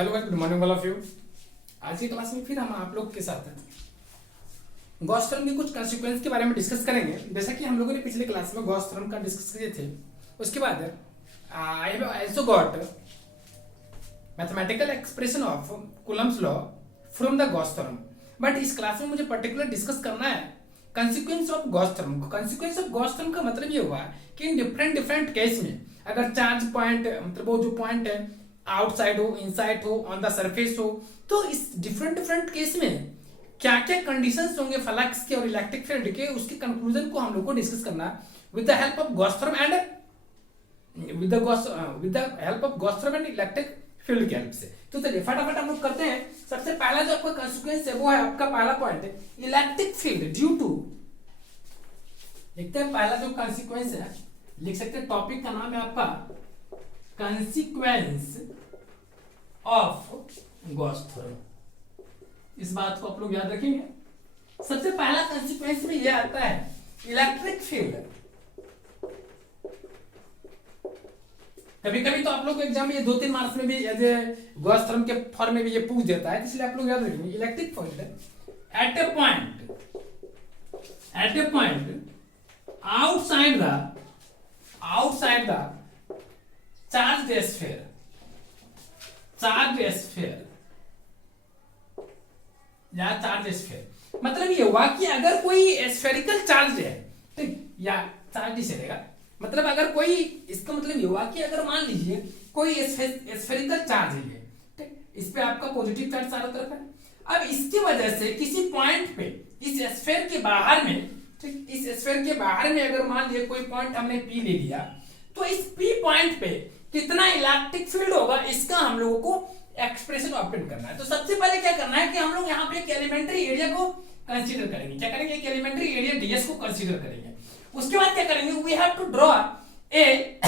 Hello guys, good morning all of you. आज की class में फिर हम आप लोग के साथ गॉस थ्योरम के कुछ कॉन्सिक्वेंस के बारे में डिस्कस करेंगे। जैसा कि हम लोगों ने पिछले क्लास में गॉस थ्योरम का डिस्कस किए थे। उसके बाद I have also got mathematical expression of Coulomb's law from the Gauss theorem. But इस क्लास में मुझे पर्टिकुलर डिस्कस करना है consequence of Gauss theorem. Consequence of Gauss theorem का मतलब ये हुआ कि इन डिफरेंट केस में अगर चार्ज पॉइंट मतलब वो जो पॉइंट है आउटसाइड हो, इनसाइड हो, ऑन द सरफेस हो, तो इस डिफरेंट केस में क्या क्या कंडीशंस होंगे फ्लक्स के और इलेक्ट्रिक फील्ड के, उसके कंक्लूजन को हम लोग को डिस्कस करना with the help of Gauss theorem and with the help of Gauss theorem and electric field के हेल्प से। तो चलिए फटाफट हम लोग करते हैं। सबसे पहला जो आपका कंसीक्वेंस है वो है आपका पहला पॉइंट है इलेक्ट्रिक फील्ड ड्यू टू। देखते हैं पहला जो कंसीक्वेंस है, लिख सकते हैं टॉपिक का नाम है आपका कंसीक्वेंस ऑफ गॉस थ्योरम। इस बात को आप लोग याद रखेंगे। सबसे पहला कंसीक्वेंस में यह आता है इलेक्ट्रिक फील्ड। कभी कभी तो आप लोग एग्जाम में ये 2-3 मार्क्स में भी गॉस थ्योरम के फॉर्म में भी ये पूछ देता है, इसलिए आप लोग याद रखेंगे electric field at a point outside the charge sphere या चार्ज स्फीयर। मतलब ये हुआ कि अगर कोई स्फेरिकल चार्ज है, ठीक, या चार्ज ही चलेगा। मतलब अगर कोई, इसका मतलब ये हुआ कि अगर मान लीजिए कोई स्फेरिकल चार्ज है, ठीक, इस पे आपका पॉजिटिव चार्ज चारों तरफ है। अब इसकी वजह से किसी पॉइंट पे इस स्फीयर के बाहर में, ठीक, इस स्फीयर के बाहर में अगर मान लिया कोई पॉइंट हमने पी ले लिया, तो इस पी पॉइंट पे कितना इलेक्ट्रिक फील्ड होगा इसका हम लोगों को एक्सप्रेशन ऑब्टेन करना है। तो सबसे पहले क्या करना है कि हम लोग यहाँ पे एक एलिमेंट्री एरिया को कंसीडर करेंगे। क्या करेंगे? एक एलिमेंट्री एरिया डीएस को कंसीडर करेंगे। उसके बाद क्या करेंगे? We have to draw a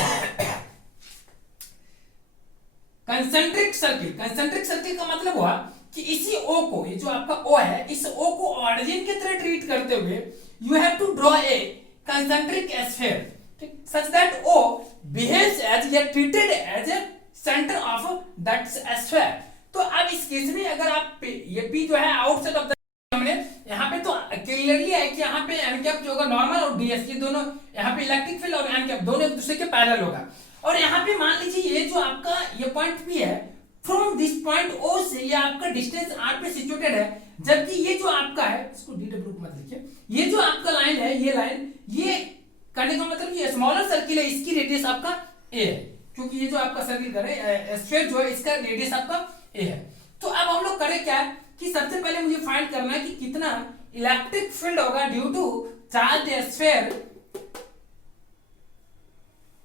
concentric circle. Concentric circle का मतलब हुआ कि इसी ओ को, ये जो आपका ओ है, इस ओ को ऑरिजिन की तरह ट्रीट करते हुए you have to draw a concentric sphere, ठीक, such that O behaves as या treated as a centre of that sphere. तो अब इस केस में अगर आप ये पी जो है आउटसाइड ऑफ द, हमने यहाँ पे तो क्लियरली है कि यहाँ पे एन कैप जो होगा नॉर्मल और डीएस, ये दोनों यहाँ पे इलेक्ट्रिक फील्ड और एन कैप दोनों एक दूसरे के पैरेलल होगा। और यहाँ पे मान लीजिए ये जो आपका ये पॉइंट पी है, फ्रॉम दिस पॉइंट ओ से ये आपका डिस्टेंस आर पे सिचुएटेड है, जबकि ये जो आपका है, इसको डीडब्ल्यू मत लिखिए, ये जो आपका लाइन है, ये लाइन, ये करने का मतलब ये स्मॉलर सर्किल है, इसकी रेडियस आपका ए है, क्योंकि ये जो आपका सर्किल करे स्फीयर जो है इसका रेडियस आपका ए है। तो अब हम लोग करें क्या कि सबसे पहले मुझे फाइंड करना है कि कितना इलेक्ट्रिक फील्ड होगा due to charge sphere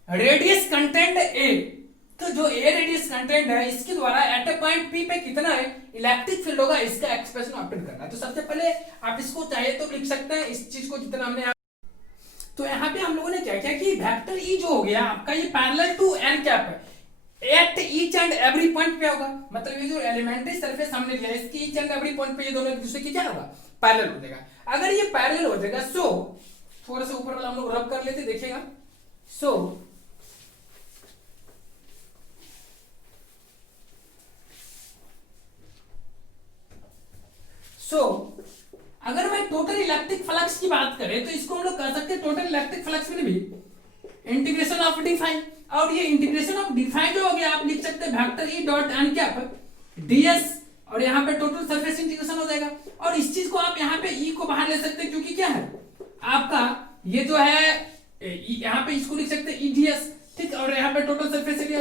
radius content A. तो जो ए रेडियस कंटेंट है इसके द्वारा एट ए पॉइंट पी पे कितना है इलेक्ट्रिक फील्ड होगा, इसका एक्सप्रेशन ऑब्टेन करना है। तो सबसे पहले आप इसको चाहे तो लिख सकते हैं इस चीज को जितना हमने। तो यहाँ पे हम लोगों ने क्या किया कि वेक्टर ई जो हो गया आपका, ये पैरेलल टू एन कैप है at each and every point पे होगा। मतलब ये जो एलिमेंट्री सरफेस हमने लिया इसकी ईच एंड एवरी पॉइंट पे ये दोनों एक दूसरे की क्या होगा, पैरेलल हो जाएगा। अगर ये पैरेलल हो जाएगा, सो थोड़ा सा ऊपर वाला हम लोग रब कर लेते, देखिएगा। सो अगर मैं टोटल इलेक्ट्रिक फ्लक्स की बात करें तो इसको हम लोग कह सकते हैं टोटल इलेक्ट्रिक फ्लक्स में भी इंटीग्रेशन ऑफ डी फाई। और ये इंटीग्रेशन ऑफ डी फाई जो हो गया, आप लिख सकते हैं vector E dot n cap dS, और यहाँ पे टोटल सरफेस इंटीग्रेशन हो जाएगा। और इस चीज को आप यहाँ पे ई को बाहर ले सकते हैं, क्योंकि क्या है आपका ये जो है यहाँ पे इसको लिख सकते हैं ई डीएस, ठीक, और यहाँ पे total surface area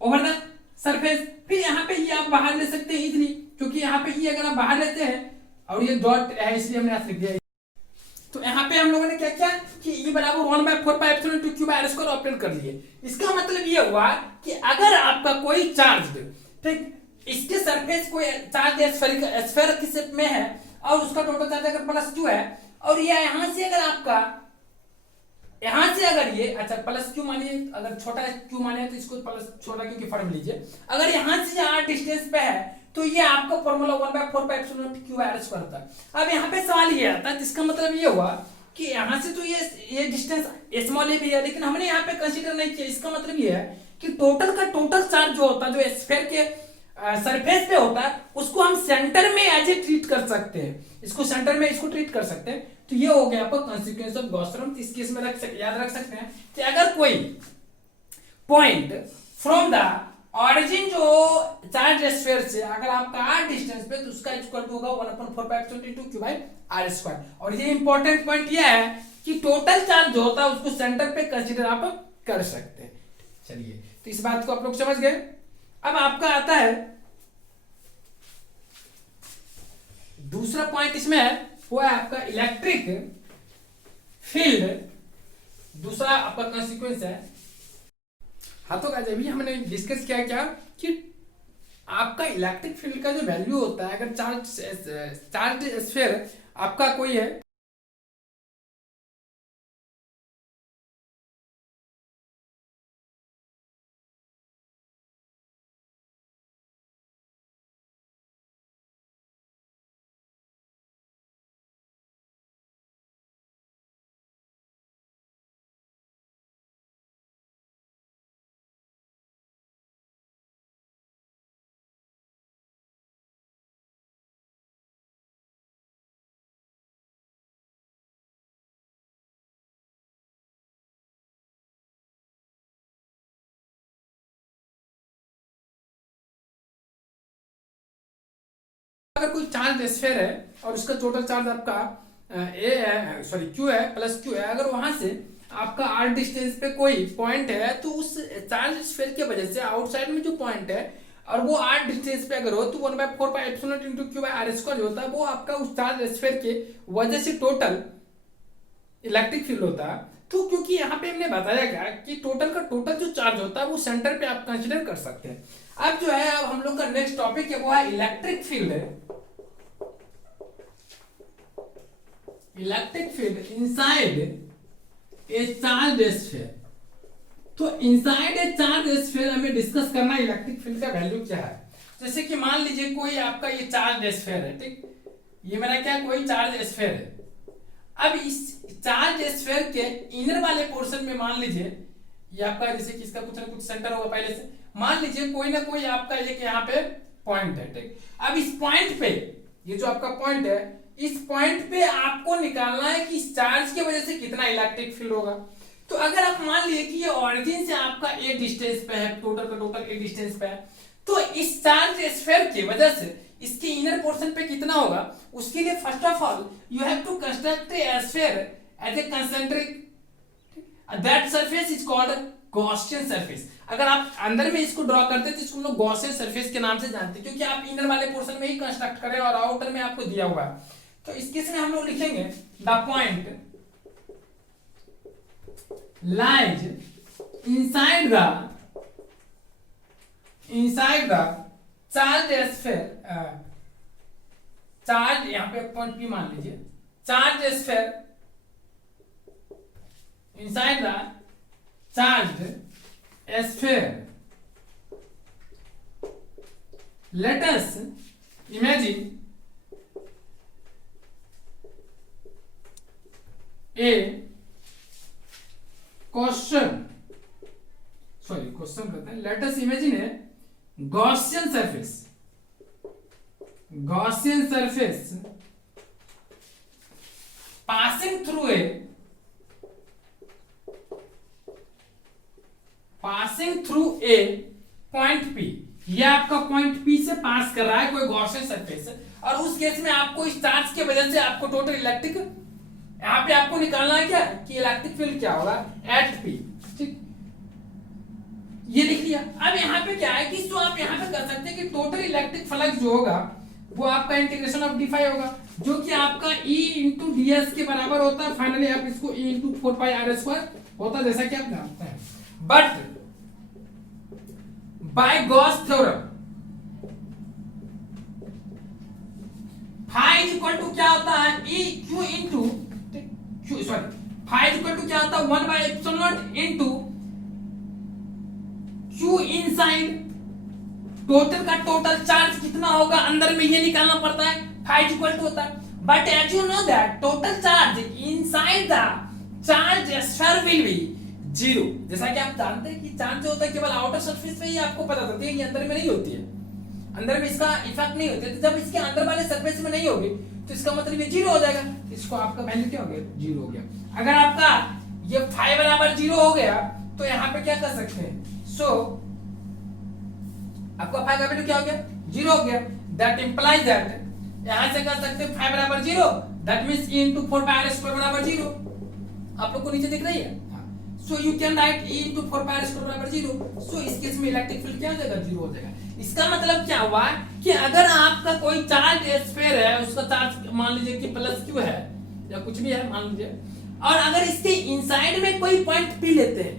over the surface. फिर यहाँ पे ये आप बाहर ले सकते हैं इजीली, क्योंकि यहाँ पे ये अगर आप बाहर लेते हैं और ये डॉट है इसलिए हमने ऐसे लिख दिया। तो यहाँ पे हम लोगों ने क्या किया कि E बराबर 1/4πε² क्यूब आर स्क्वायर ऑब्टेन कर लिए। इसका मतलब ये हुआ कि अगर आपका कोई चार्ज, ठीक, इसके सरफेस कोई चार्ज स्फीयर की शेप में है और उसका टोटल चार्ज अगर +q है, और ये यहाँ से अगर आपका यहाँ से अगर ये अच्छा +q मानिए, अगर छोटा q माने तो इसको प्लस छोटा क्योंकि फॉर्म लीजिए, अगर यहाँ से यहाँ डिस्टेंस पे है तो ये आपका फॉर्मूला 1/4πε² आर स्क्वायर होता है। अब यहाँ पे सवाल ये आता है, जिसका मतलब ये हुआ कि यहाँ से तो ये डिस्टेंस स्मॉल ए भी है, लेकिन हमने यहाँ पे कंसीडर नहीं किया। इसका मतलब ये है कि टोटल का टोटल चार्ज जो होता है, जो स्फीयर के सरफेस पे होता है उसको हम सेंटर में एज ए ट्रीट कर सकते हैं, इसको सेंटर में इसको ट्रीट कर सकते हैं। तो ये हो गया आपका कॉन्सिक्वेंस ऑफ गॉस थ्योरम। इस केस में याद रख सकते हैं कि अगर कोई पॉइंट फ्रॉम द ऑरिजिन जो चार्ज स्फीयर से अगर आपका r डिस्टेंस पे तो उसका इक्वल टू होगा 1/4π/q/r²। और ये इंपॉर्टेंट पॉइंट ये है कि टोटल चार्ज जो होता है उसको सेंटर पे कंसीडर आप कर सकते हैं। चलिए, तो इस बात को आप लोग समझ गए। अब आपका आता है दूसरा पॉइंट, इसमें है वो है आपका इलेक्ट्रिक फील्ड। दूसरा आपका कॉन्सिक्वेंस है। हाँ, तो अभी हमने डिस्कस किया क्या कि आपका इलेक्ट्रिक फील्ड का जो वैल्यू होता है, अगर चार्ज स्फीयर आपका कोई है अगर कोई चार्ज स्फीयर है और उसका टोटल चार्ज आपका ए है, सॉरी क्यू है, प्लस क्यू है, अगर वहां से आपका आर डिस्टेंस पे कोई पॉइंट है तो उस चार्ज स्फीयर की वजह से आउटसाइड में जो पॉइंट है और वो आर डिस्टेंस पे अगर हो तो 1/4πε/q/r² जो होता है वो आपका उस चार्ज स्फीयर के वजह से टोटल इलेक्ट्रिक फील्ड होता है। तो क्योंकि यहाँ पे हमने बताया गया कि टोटल का टोटल जो चार्ज होता है वो सेंटर पे आप कंसिडर कर सकते हैं। अब जो है, अब हम लोग का नेक्स्ट टॉपिक है वो है इलेक्ट्रिक फील्ड है। Electric field inside a charge sphere. तो इनसाइड ए चार्ज स्फीयर हमें डिस्कस करना है इलेक्ट्रिक फील्ड का वैल्यू क्या है। जैसे कि मान लीजिए कोई आपका ये चार्ज स्फीयर है, ठीक, ये मेरा क्या कोई चार्ज स्फीयर है। अब इस चार्ज स्फीयर के इनर वाले पोर्शन में मान लीजिए ये आपका जैसे कि इसका कुछ ना कुछ सेंटर होगा पहले से, मान लीजिए कोई ना कोई आपका एक यहाँ पे पॉइंट है, ठीक। अब इस पॉइंट पे ये जो आपका पॉइंट है, इस पॉइंट पे आपको निकालना है कि इस चार्ज की वजह से कितना इलेक्ट्रिक फील्ड होगा। तो अगर आप मान लिए कि ये ऑरिजिन से आपका ए डिस्टेंस पे है, टोटल का टोटल ए डिस्टेंस पे है, तो इस चार्ज स्फीयर की वजह से इसके इनर पोर्शन पे कितना होगा, उसके लिए first of all you have to construct a sphere as a concentric, that surface is called Gaussian surface. अगर आप अंदर में इसको ड्रॉ करते हैं तो इसको हम लोग गॉसियन सरफेस के नाम से जानते हैं, क्योंकि आप इनर वाले पोर्शन में ही कंस्ट्रक्ट करें और आउटर में आपको दिया हुआ है। तो इस केस में हम लोग लिखेंगे the point lies inside the charge sphere, charge यहां पे पॉइंट पी मान लीजिए, charge sphere inside the charge sphere. Let us imagine a question, sorry question कहते हैं, let us imagine a Gaussian surface, Gaussian surface passing through a point P। ये आपका point P से पास कर रहा है कोई गॉसियन सरफेस, और उस केस में आपको इस चार्ज की वजह से आपको टोटल इलेक्ट्रिक, यहाँ पे आपको निकालना है क्या कि इलेक्ट्रिक फील्ड क्या होगा एट पी, ठीक, ये लिख लिया। अब यहाँ पे क्या है कि तो आप यहाँ पे कर सकते हैं कि टोटल इलेक्ट्रिक फ्लक्स जो होगा वो आपका इंटीग्रेशन ऑफ डी फाई होगा, जो कि आपका E इंटू डी एस के बराबर होता है। फाइनली आप इसको E इंटू 4πr² होता है, जैसा कि आप जानते हैं। But by Gauss theorem phi is equal to क्या होता है, E q into q, sorry phi is equal to क्या होता है 1/ε0 इंटू क्यू इनसाइड। टोटल का टोटल चार्ज कितना होगा अंदर में ये निकालना पड़ता है, फाई इज इक्वल टू होता है। But as you know that total charge inside the charge sphere will be 0। जैसा कि आप जानते हैं कि चार्ज जो होता है केवल आउटर सरफेस पे ही आपको पता चलती है, ये अंदर में नहीं होती है। अंदर में इसका इफेक्ट नहीं होता, तो जब इसके अंदर वाले सरफेस में नहीं होगी तो इसका मतलब ये जीरो हो जाएगा, इसको आपका वैल्यू क्या हो गया, जीरो हो गया। अगर आपका ये फाई बराबर जीरो हो गया तो यहाँ पे क्या कर सकते हैं, सो आपका फाई का वैल्यू क्या हो गया, जीरो हो गया। दैट इंप्लाइज दैट, यहां से कर सकते हैं फाई बराबर zero, that means e into 4 pi r square बराबर जीरो। आप लोग को नीचे दिख रही है, so you can write e into 4 pi r square बराबर जीरो। सो इस केस में इलेक्ट्रिक फील्ड क्या हो जाएगा, जीरो हो जाएगा। इसका मतलब क्या हुआ कि अगर आपका कोई चार्ज स्फीयर है, उसका चार्ज मान लीजिए कि प्लस क्यू है या कुछ भी है मान लीजिए, और अगर इसके इनसाइड में कोई पॉइंट पी लेते हैं,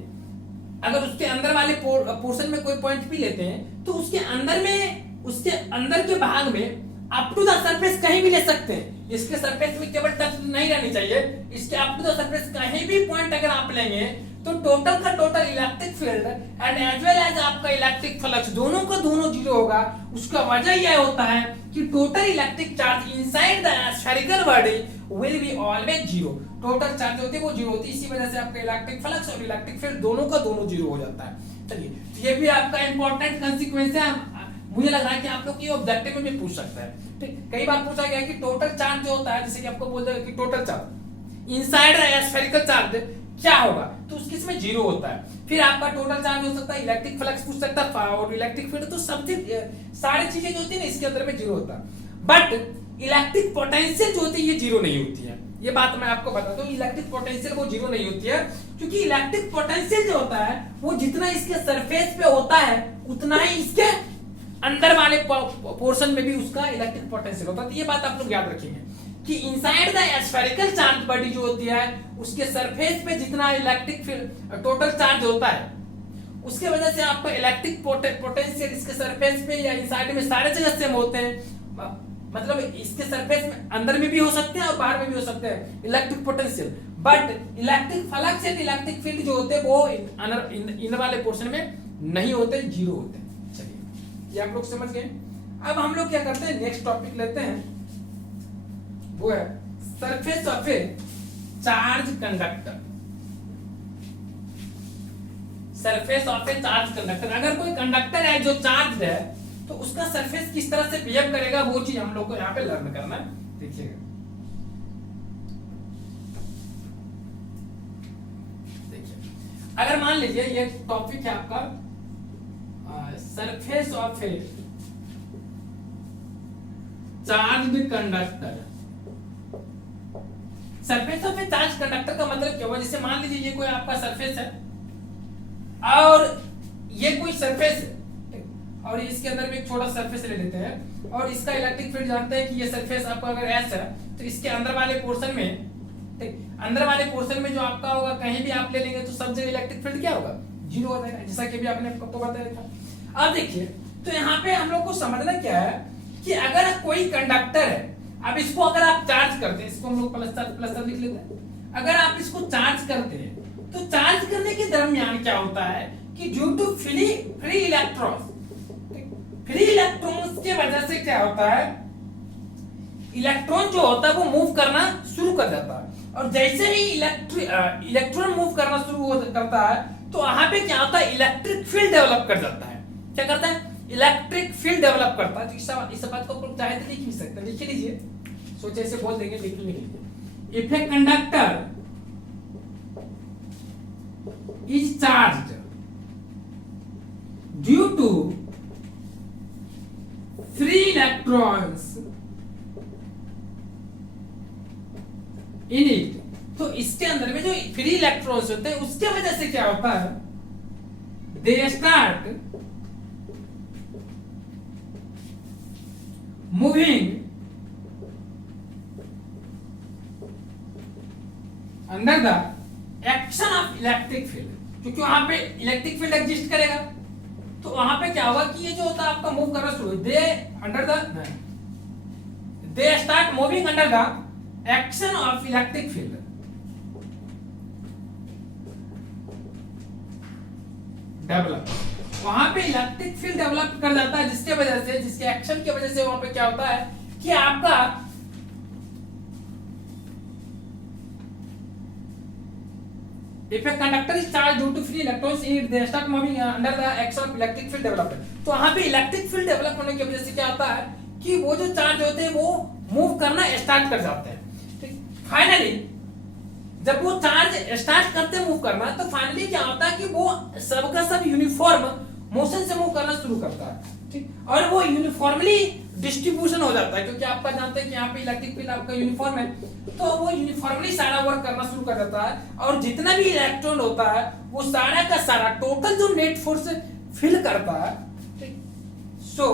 अगर उसके अंदर वाले पोर्शन में कोई पॉइंट पी लेते हैं, तो उसके अंदर में, उसके अंदर के भाग में अप टू द सरफेस कहीं भी ले सकते हैं। इसके सरफेस में केवल टच नहीं रहनी चाहिए, इसके अप टू द सरफेस कहीं भी पॉइंट अगर आप लेंगे तो टोटल का total electric field and as well as आपका इलेक्ट्रिक फ्लक्स दोनों का दोनों जीरो होगा। उसका वजह यह होता है कि total electric charge inside the spherical body will be always zero. Total charge होते हैं वो जीरो होती है, इसी वजह से आपका इलेक्ट्रिक फ्लक्स और इलेक्ट्रिक फील्ड दोनों का दोनों जीरो हो जाता है। चलिए ये भी आपका इंपॉर्टेंट कंसीक्वेंस है, मुझे लग रहा है कि आप लोग ये ऑब्जेक्टिव में भी पूछ सकता है। ठीक, कई बार पूछा गया कि टोटल चार्ज जो होता है, जैसे कि आपको बोलते हैं कि total charge inside spherical charge क्या होगा, तो उसके इसमें जीरो होता है। फिर आपका टोटल चार्ज हो सकता है, इलेक्ट्रिक फ्लक्स पूछ सकता है और इलेक्ट्रिक फील्ड, तो सब सारी चीजें जो होती है ना इसके अंदर में जीरो होता है। बट इलेक्ट्रिक पोटेंशियल जो होती है ये जीरो नहीं होती है, ये बात मैं आपको बता दूं। इलेक्ट्रिक पोटेंशियल वो जीरो नहीं होती है, क्योंकि इलेक्ट्रिक पोटेंशियल जो होता है वो जितना इसके सरफेस पे होता है उतना ही इसके अंदर वाले पोर्शन में भी उसका इलेक्ट्रिक पोटेंशियल होता है। तो ये बात आप लोग याद रखेंगे कि inside the spherical charge body जो होती है उसके सरफेस पे जितना इलेक्ट्रिक फील्ड टोटल चार्ज होता है, उसके वजह से आपका इलेक्ट्रिक पोटेंशियल इसके सरफेस पे या इनसाइड में सारे जगह सेम होते हैं। मतलब इसके सरफेस में अंदर में भी हो सकते हैं और बाहर में भी हो सकते हैं electric potential, but electric flux and electric field जो होते हैं वो इन वाले पोर्शन में नहीं होते, जीरो होते हैं। चलिए ये आप लोग समझ गए। अब हम लोग क्या करते हैं, नेक्स्ट टॉपिक लेते हैं, वो है surface of A charge conductor. Surface of A charge conductor, अगर कोई कंडक्टर है जो चार्ज है तो उसका सरफेस किस तरह से बिहेव करेगा वो चीज हम लोग को यहाँ पे लर्न करना है। देखिएगा, देखिए अगर मान लीजिए ये टॉपिक है आपका surface of A charge conductor. Surface of A charge conductor का मतलब क्या हुआ, जैसे मान लीजिए ये कोई आपका सरफेस है और ये कोई सरफेस है और इसके अंदर में एक छोटा सरफेस ले लेते हैं और इसका इलेक्ट्रिक फील्ड जानते हैं कि ये सरफेस आपका अगर एस है तो इसके अंदर वाले पोर्शन में, ठीक, अंदर वाले पोर्शन में जो आपका होगा कहीं भी आप ले लेंगे तो सब जगह इलेक्ट्रिक फील्ड क्या होगा, जीरो हो जाएगा, जैसा कि भी आपने आपको बताया था। अब देखिए तो यहाँ पे हम लोग को समझना क्या है कि अगर कोई कंडक्टर है, अब इसको अगर आप चार्ज करते हैं, इसको हम लोग प्लस चार्ज लिख लेते हैं, अगर आप इसको चार्ज करते हैं तो चार्ज करने के दरमियान क्या होता है कि due to free electrons, free electrons के वजह से क्या होता है, इलेक्ट्रॉन जो होता है वो मूव करना शुरू कर जाता है, और जैसे ही इलेक्ट्रॉन मूव करना शुरू करता है तो वहां पे क्या होता है, इलेक्ट्रिक फील्ड डेवलप कर जाता है। क्या करता है, इलेक्ट्रिक फील्ड डेवलप करता है। तो इस बात को चाहे तो लिख नहीं सकते, लिख लीजिए, सोचे ऐसे बोल देंगे, लिख लीजिए। If a conductor is charged due to free electrons in it, तो इसके अंदर में जो फ्री इलेक्ट्रॉन्स होते हैं उसके वजह से क्या होता है, they start moving under the action of electric field, क्योंकि वहां पे इलेक्ट्रिक फील्ड एग्जिस्ट करेगा तो वहां पे क्या होगा कि ये जो होता है आपका मूव करना शुरू, they start moving under the action of electric field. Develop, वहां पे इलेक्ट्रिक फील्ड डेवलप कर जाता है जिसके वजह से, जिसके एक्शन की वजह से वहां पे क्या होता है कि आपका if a conductor is charged due to free electrons in it, they start moving under the action of electric field development। तो यहाँ पे इलेक्ट्रिक फील्ड डेवलप होने की वजह से क्या होता है कि वो जो चार्ज होते हैं वो मूव करना स्टार्ट कर जाते हैं। ठीक, फाइनली जब वो चार्ज स्टार्ट करते मूव करना तो फाइनली क्या होता है कि वो सबका सब यूनिफॉर्म मोशन से मूव करना शुरू करता है। ठीक, और वो यूनिफॉर्मली डिस्ट्रीब्यूशन हो जाता है, क्योंकि आपका जानते हैं कि यहाँ पे इलेक्ट्रिक फील्ड आपका यूनिफॉर्म है, तो वो यूनिफॉर्मली सारा वर्क करना शुरू कर देता है, और जितना भी इलेक्ट्रॉन होता है वो सारा का सारा टोटल जो नेट फोर्स फिल करता है। ठीक, सो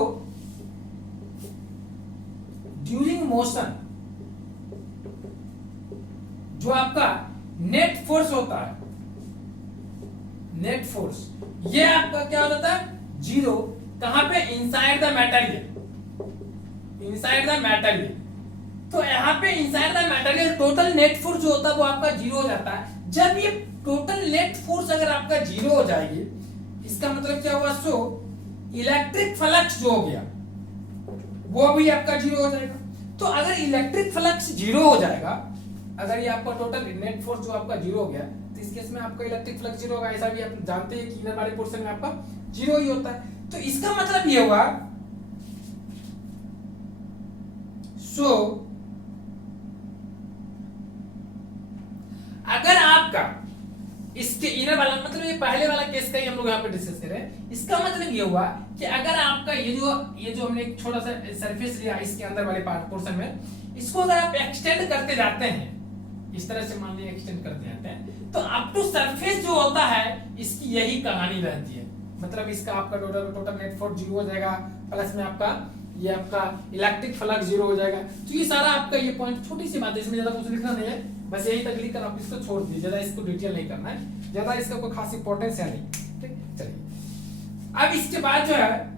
ड्यूरिंग मोशन जो आपका नेट फोर्स होता है, नेट फोर्स ये आपका क्या हो जाता है, जीरो। कहां पे, inside the material, inside the material. तो यहाँ पे inside the material total net force जो होता है वो आपका जीरो हो जाता है। जब ये टोटल नेट फोर्स अगर आपका जीरो हो जाएगी, इसका मतलब क्या हुआ, सो इलेक्ट्रिक फ्लक्स जो हो गया वो भी आपका जीरो हो जाएगा। तो अगर इलेक्ट्रिक फ्लक्स जीरो हो जाएगा, अगर ये आपका टोटल नेट फोर्स जो आपका जीरो हो गया, तो इस केस में आपका इलेक्ट्रिक फ्लक्स जीरो होगा। ऐसा भी आप जानते हैं कि इनर वाले पोर्शन में आपका जीरो ही होता है। तो इसका मतलब ये हुआ, सो अगर आपका इसके इनर वाला, मतलब ये पहले वाला केस का ही हम लोग यहाँ पे डिस्कस कर रहे हैं, इसका मतलब ये हुआ कि अगर आपका ये जो हमने एक छोटा सा सरफेस लिया इसके अंदर वाले पार्ट पोर्शन में, इसको अगर आप एक्सटेंड करते जाते हैं, इस तरह से मान लिया एक्सटेंड करते जाते हैं, तो अप टू सरफेस जो होता है इसकी यही कहानी रहती है। मतलब इसका आपका टोटल नेट फोर्स जीरो हो जाएगा, प्लस में आपका ये आपका इलेक्ट्रिक फ्लक्स जीरो हो जाएगा। तो ये सारा आपका ये पॉइंट, छोटी सी बात है, इसमें ज्यादा कुछ लिखना नहीं है, बस यही तक लिख कर आप इसको छोड़ दीजिए, ज्यादा इसको डिटेल नहीं करना है, ज्यादा इसका कोई खास इंपॉर्टेंस है नहीं। ठीक, चलिए अब इसके बाद जो है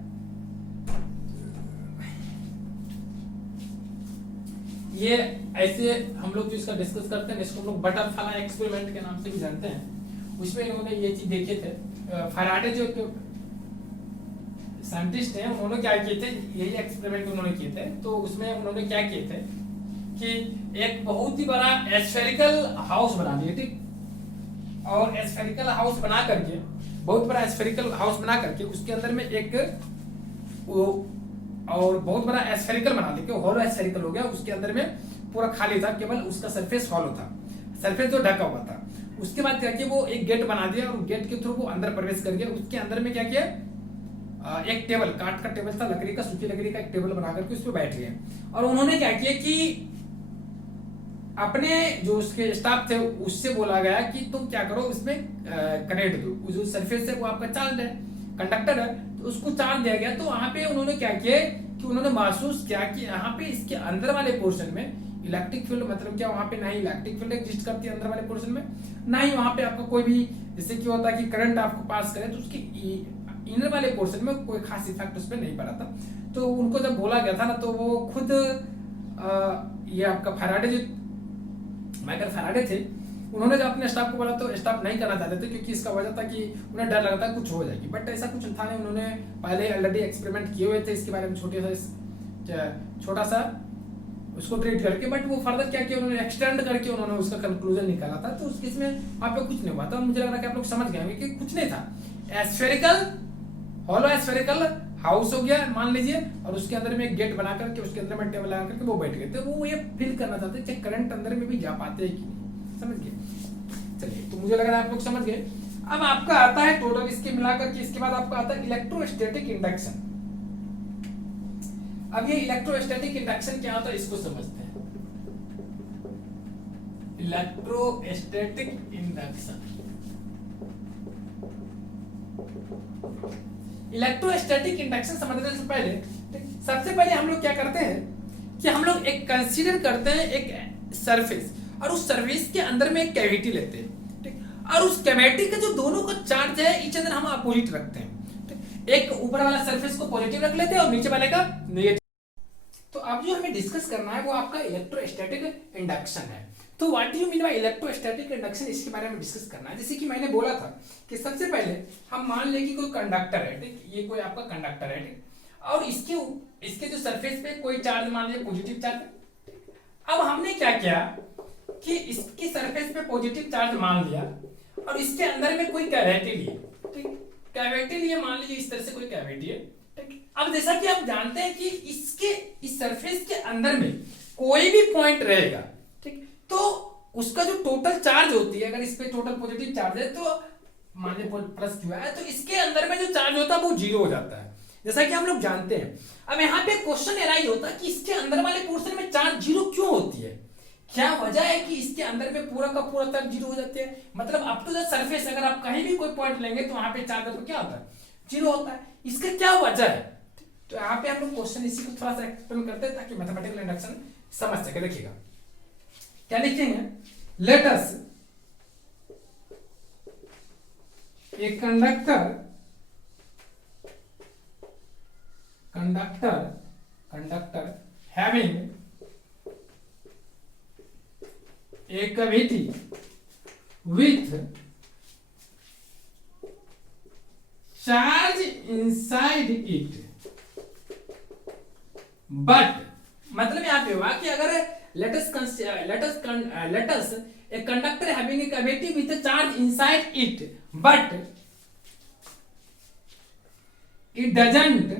ये ऐसे हम लोग जो इसका डिस्कस करते हैं, इसको हम लोग बटरफ्लाई एक्सपेरिमेंट के नाम से भी जानते हैं। उसमें इन्होंने ये चीज देखे थे, फैराडे जो साइंटिस्ट हैं उन्होंने क्या किए थे, यही एक्सपेरिमेंट उन्होंने किए थे। तो उसमें उन्होंने क्या किए थे कि एक बहुत ही बड़ा एस्फेरिकल हाउस बना दिया। ठीक, और एस्फेरिकल हाउस बना करके, बहुत बड़ा एस्फेरिकल हाउस बना करके उसके अंदर में एक वो और बहुत बड़ा एस्फेरिकल बना दिया, हॉलो एस्फेरिकल हो गया, उसके अंदर में पूरा खाली था, केवल उसका सरफेस हॉलो था, सरफेस जो ढका हुआ था। उसके बाद क्या किया, वो एक गेट बना दिया और गेट के थ्रू वो अंदर प्रवेश कर गया। उसके अंदर में क्या किया, एक टेबल, काठ का टेबल था, लकड़ी का, सूखी लकड़ी का एक टेबल बना करके उस पर बैठ गए। और उन्होंने क्या किया कि अपने जो उसके स्टाफ थे उससे बोला गया कि तुम क्या करो, इसमें कनेक्ट दो, जो सरफेस है वो आपका चार्ज है, कंडक्टर है, तो उसको चार्ज दिया गया। तो वहां पे उन्होंने क्या किया कि उन्होंने महसूस किया कि यहाँ पे इसके अंदर वाले पोर्शन में इलेक्ट्रिक फील्ड, मतलब क्या वहां पे ना ही इलेक्ट्रिक फील्ड एग्जिस्ट करती है अंदर वाले पोर्शन में, ना ही वहां पे आपका कोई भी, जैसे क्या होता है कि करंट आपको पास करे तो उसकी इनर वाले पोर्शन में कोई खास इफेक्ट उस पर नहीं पड़ा था। तो उनको जब बोला गया था ना, तो वो खुद ये आपका फैराडे जो माइकल फैराडे थे, उन्होंने जब अपने स्टाफ को बोला तो स्टाफ नहीं करना चाहते थे, क्योंकि इसका वजह था कि उन्हें डर लगता कुछ हो जाएगी। बट ऐसा कुछ था नहीं, उन्होंने पहले ऑलरेडी एक्सपेरिमेंट किए हुए थे इसके बारे में, छोटा सा उसको ट्रीट करके। बट वो फर्दर क्या किया, उन्होंने एक्सटेंड करके उन्होंने उसका कंक्लूजन निकाला था। तो उस केस में वहां पे कुछ नहीं हुआ था। मुझे लग रहा है कि आप लोग समझ गए कि कुछ नहीं था, एस्फेरिकल हॉलो एस्फेरिकल हाउस हो गया मान लीजिए, और उसके अंदर में एक गेट बना करके उसके अंदर में टेबल लगा करके वो बैठ गए थे। वो ये फील करना चाहते कि करंट अंदर में भी जा पाते हैं कि नहीं, समझ गए। चलिए, तो मुझे लग रहा है आप लोग समझ गए। अब आपका आता है टोटल, इसके मिलाकर के इसके बाद आपका आता है इलेक्ट्रोस्टैटिक इंडक्शन। अब ये इलेक्ट्रोस्टैटिक इंडक्शन क्या होता है इसको समझते हैं। इलेक्ट्रोस्टैटिक इंडक्शन, इलेक्ट्रोस्टैटिक इंडक्शन समझने से पहले सबसे पहले हम लोग क्या करते हैं कि हम लोग एक कंसीडर करते हैं एक सरफेस, और उस सरफेस के अंदर में एक कैविटी लेते हैं। ठीक, और उस कैविटी का जो दोनों का चार्ज है इच अदर हम अपोजिट रखते हैं। एक ऊपर वाला सरफेस को पॉजिटिव रख लेते हैं और नीचे वाले का नेगेटिव। तो अब जो हमें डिस्कस करना है वो आपका इलेक्ट्रोस्टैटिक इंडक्शन है। तो what do you mean by electrostatic induction, इसके बारे में डिस्कस करना है। जैसे कि मैंने बोला था कि सबसे पहले हम मान लें कि कोई कंडक्टर है, ठीक, ये कोई आपका कंडक्टर है, ठीक, और इसके जो सरफेस पे कोई चार्ज मान लीजिए पॉजिटिव चार्ज। अब हमने क्या किया कि इसकी सरफेस पे पॉजिटिव चार्ज मान लिया और इसके अंदर में कोई कैविटी लिए, ठीक, कैविटी लिए मान लीजिए इस तरह से कोई कैविटी है, अब जैसा कि आप जानते हैं कि इसके इस सरफेस के अंदर में कोई भी पॉइंट रहेगा, ठीक, तो उसका जो टोटल चार्ज होती है, अगर इस पे टोटल पॉजिटिव चार्ज है तो मान लीजिए प्लस क्यू है, तो इसके अंदर में जो चार्ज होता है वो जीरो हो जाता है, जैसा कि हम लोग जानते हैं। अब यहाँ पे क्वेश्चन एराइज होता है कि इसके अंदर वाले पोर्शन में चार्ज जीरो क्यों होती है, क्या वजह है कि इसके अंदर में पूरा का पूरा चार्ज जीरो हो जाते हैं। मतलब अप टू द सरफेस अगर आप कहीं भी कोई पॉइंट लेंगे तो वहां पे चार्ज तो क्या होता है, जीरो होता है। इसका क्या वजह है, तो यहाँ पे हम लोग क्वेश्चन इसी को थोड़ा सा एक्सप्लेन करते हैं ताकि मैथमेटिकल इंडक्शन समझ सके। देखिएगा क्या लिखेंगे, let us a conductor having a cavity with charge inside it, but मतलब यहाँ पे हुआ कि अगर let us a conductor having a cavity with a charge inside it but it doesn't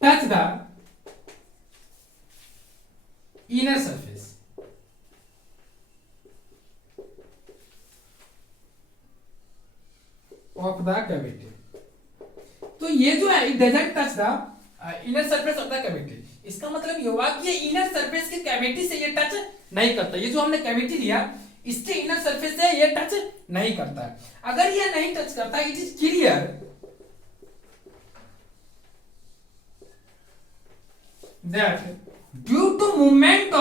touch the inner surface, of the cavity। तो ये जो है it doesn't touch the inner surface of the cavity, इसका मतलब ये हुआ कि ये इनर सरफेस के कैविटी से ये टच नहीं करता। ये जो हमने कैविटी लिया इसके इनर सरफेस से ये टच नहीं करता है। अगर ये नहीं टच करता, it is clear that due to movement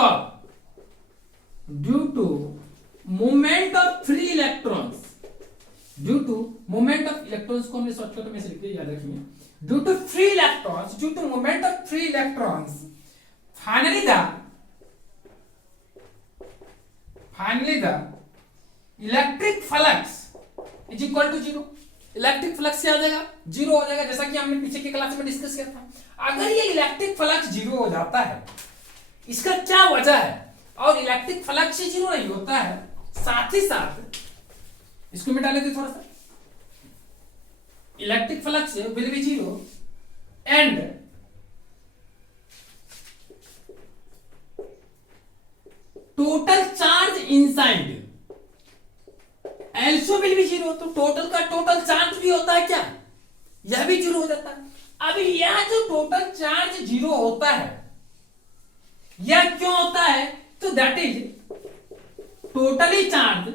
of free electrons, due to movement of electrons को हमने शॉर्टकट में से लिख दिया, याद रखिए, due to free electrons, due to movement of free electrons, finally the electric flux is equal to zero. Electric flux क्या हो जाएगा, जीरो हो जाएगा, जैसा कि हमने पीछे की क्लास में डिस्कस किया था। अगर ये इलेक्ट्रिक फ्लक्स जीरो हो जाता है, इसका क्या वजह है, और इलेक्ट्रिक फ्लक्स ही जीरो नहीं होता है, साथ ही साथ इसको मिटा लेते थोड़ा सा, electric flux will B zero and total charge inside also will be zero. तो टोटल का टोटल चार्ज भी होता है क्या, यह भी जीरो हो जाता है। अभी यह जो टोटल चार्ज जीरो होता है, यह क्यों होता है, तो that is totally charge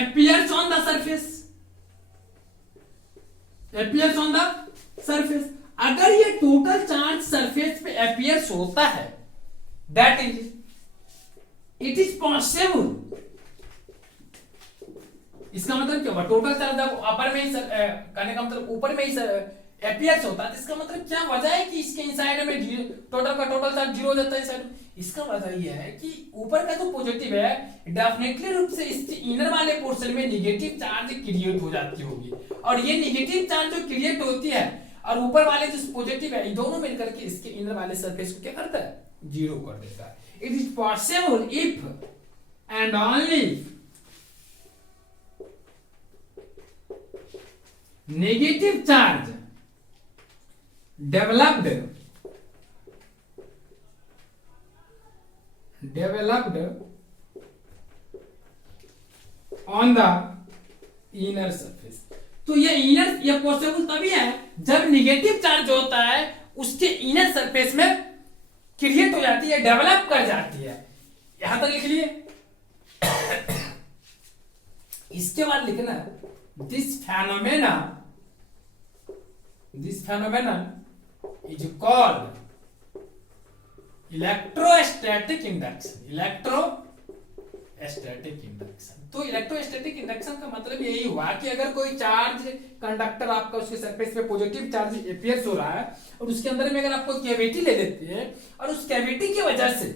appears on the surface, appears on the surface। अगर ये टोटल चार्ज सरफेस पे appears होता है, that is it is possible, इसका मतलब क्या हुआ, टोटल चार्ज जब अपर में ही कहने का मतलब ऊपर में ही appears होता है, इसका मतलब क्या वजह है कि इसके इनसाइड में टोटल का टोटल चार्ज जीरो हो जाता है इनसाइड। इसका वजह यह है कि ऊपर का जो पॉजिटिव है डेफिनेटली रूप से इसके इनर वाले पोर्शन में नेगेटिव चार्ज क्रिएट हो जाती होगी, और ये नेगेटिव चार्ज जो क्रिएट होती है और ऊपर वाले जो पॉजिटिव है, ये दोनों मिलकर के इसके इनर वाले सरफेस को क्या करता है, जीरो कर देता है। It is possible if and only negative charge developed on the inner surface। तो ये पॉसिबल तभी है जब नेगेटिव चार्ज होता है उसके इनर सरफेस में क्रिएट हो जाती है, डेवलप कर जाती है। यहां तक लिख लिए। इसके बाद लिखना this phenomenon is called electrostatic induction. तो इलेक्ट्रोस्टैटिक इंडक्शन का मतलब यही हुआ कि अगर कोई चार्ज कंडक्टर आपका उसके सरफेस पे पॉजिटिव चार्ज अपीयर्स हो रहा है और उसके अंदर में अगर आपको कैविटी ले लेते हैं और उस कैविटी की वजह से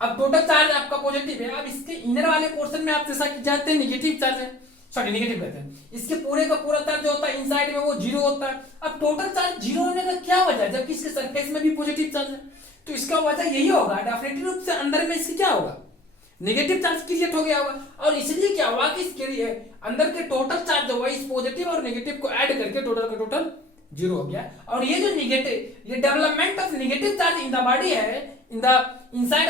अब टोटल चार्ज आपका पॉजिटिव है, अब इसके इनर वाले पोर्शन में आप जैसा कि जानते हैं नेगेटिव चार्ज है, सॉरी नेगेटिव कहते हैं, इसके पूरे का पूरा चार्ज जो होता है इनसाइड में वो जीरो होता है। अब टोटल चार्ज जीरो होने का क्या वजह है, जबकि इसके सरफेस में भी पॉजिटिव चार्ज है, तो इसका वजह यही होगा डेफिनेटली रूप से अंदर में इसके क्या होगा, नेगेटिव चार्ज क्रिएट हो गया होगा, और इसलिए क्या हुआ कि इसके अंदर के टोटल चार्ज जो हुआ इस पॉजिटिव और नेगेटिव को ऐड करके टोटल का टोटल 0 हो गया। और ये जो नेगेटिव, ये development of negative charge in the body है, in the inside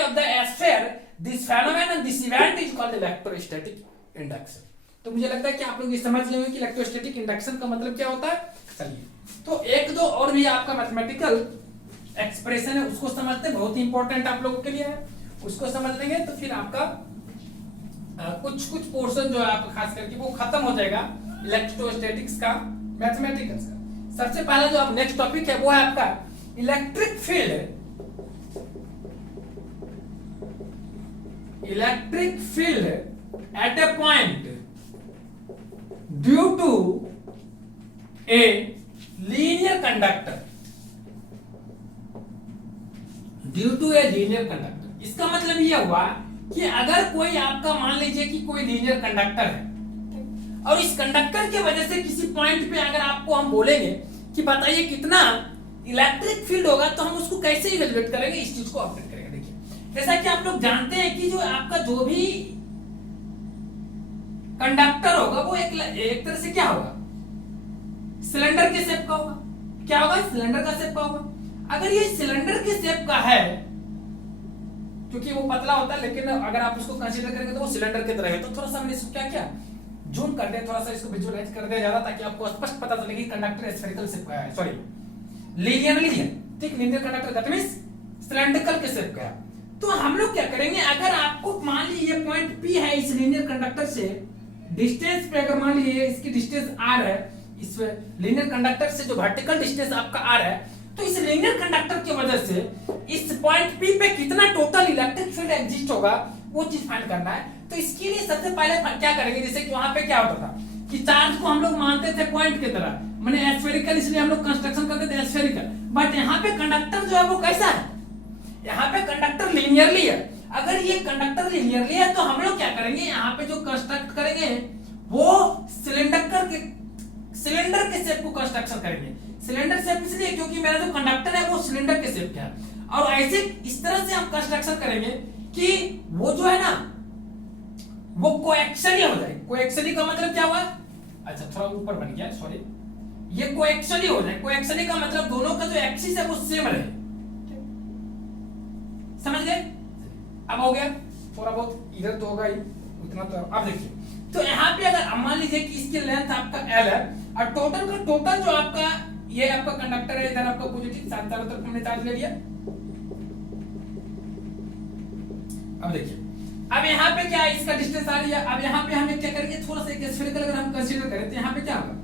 of the sphere, this phenomenon, this event is called electrostatic induction. तो मुझे लगता है कि आप लोग ये समझ लेंगे कि इलेक्ट्रोस्टैटिक इंडक्शन का मतलब क्या होता है। चलिए तो एक दो और भी आपका मैथमेटिकल एक्सप्रेशन है उसको समझते हैं, बहुत ही इंपॉर्टेंट आप लोगों के लिए है, उसको समझ लेंगे तो फिर आपका कुछ पोर्शन जो है आपका खास करके वो खत्म हो जाएगा इलेक्ट्रोस्टैटिक्स का, मैथमेटिकल्स का। सबसे पहला जो आप नेक्स्ट टॉपिक है वो है आपका electric field. Electric field at a point due to a linear conductor, due to a linear conductor. इसका मतलब यह हुआ कि अगर कोई आपका मान लीजिए कि कोई लीनियर कंडक्टर है और इस कंडक्टर की वजह से किसी पॉइंट पे अगर आपको हम बोलेंगे कि बताइए कितना इलेक्ट्रिक फील्ड होगा, तो हम उसको कैसे इवेल्युएट करेंगे, इस चीज को ऑपरेट करेंगे। देखिए जैसा कि आप लोग जानते हैं कि जो आपका जो भी कंडक्टर होगा वो एक तरह से क्या होगा, सिलेंडर के शेप का होगा। क्या होगा, सिलेंडर का शेप का होगा। अगर ये सिलेंडर के शेप का है, क्योंकि वो पतला होता है, लेकिन अगर आप उसको कंसीडर करेंगे तो वो सिलेंडर की तरह है। तो थोड़ा सा हमने इसको क्या किया, जूम कर दिया, थोड़ा सा इसको विजुअलाइज कर दिया ज्यादा, ताकि आपको स्पष्ट पता चले कि कंडक्टर स्फेरिकल शेप का है, सॉरी लीनियरली है, ठीक, linear conductor that means cylindrical के शेप का है। तो हम लोग क्या करेंगे, अगर आपको मान लीजिए ये पॉइंट P है, इस लीनियर कंडक्टर से डिस्टेंस पे अगर मान लीजिए इसकी डिस्टेंस r है, इस लीनियर कंडक्टर से जो वर्टिकल डिस्टेंस आपका r है, तो इस लीनियर कंडक्टर की वजह से इस पॉइंट P पे कितना टोटल इलेक्ट्रिक फील्ड एग्जिस्ट होगा वो चीज फाइंड करना है। तो इसके लिए सबसे पहले क्या करेंगे, जैसे कि वहां पे क्या होता था कि चार्ज को हम लोग मानते थे पॉइंट की तरह, माने स्फेरिकल, इसलिए हम लोग कंस्ट्रक्शन करते थे स्फेरिकल। बट यहाँ पे कंडक्टर जो है वो कैसा है, यहाँ पे कंडक्टर लीनियरली है। अगर ये कंडक्टर लीनियरली है तो हम लोग क्या करेंगे, यहाँ पे जो कंस्ट्रक्ट करेंगे वो सिलेंडर के शेप को कंस्ट्रक्शन करेंगे। सिलेंडर शेप इसलिए क्योंकि मेरा जो कंडक्टर है वो सिलेंडर के शेप का है, और ऐसे इस तरह से हम कंस्ट्रक्शन करेंगे कि वो जो है ना वो कोएक्सियली हो जाए। कोएक्सियली का मतलब क्या हुआ, अच्छा थोड़ा ऊपर बन गया, सॉरी, ये कोएक्सियली हो जाए। कोएक्सियली का मतलब दोनों का जो एक्सिस है वो सेम रहे, समझ गए। अब हो गया, थोड़ा बहुत इधर तो होगा ही, उतना तो। अब देखिए, तो यहाँ पे अगर मान लीजिए कि इसकी लेंथ आपका L है और टोटल का टोटल जो आपका ये आपका कंडक्टर है, इधर आपका पॉजिटिव चारों तरफ हमने चार्ज ले लिया। अब देखिए, अब यहाँ पे क्या है, इसका डिस्टेंस आ रही है। अब यहाँ पे हमें क्या करेंगे, थोड़ा सा एक स्फेरिकल अगर हम कंसीडर करें तो यहाँ पे क्या होगा,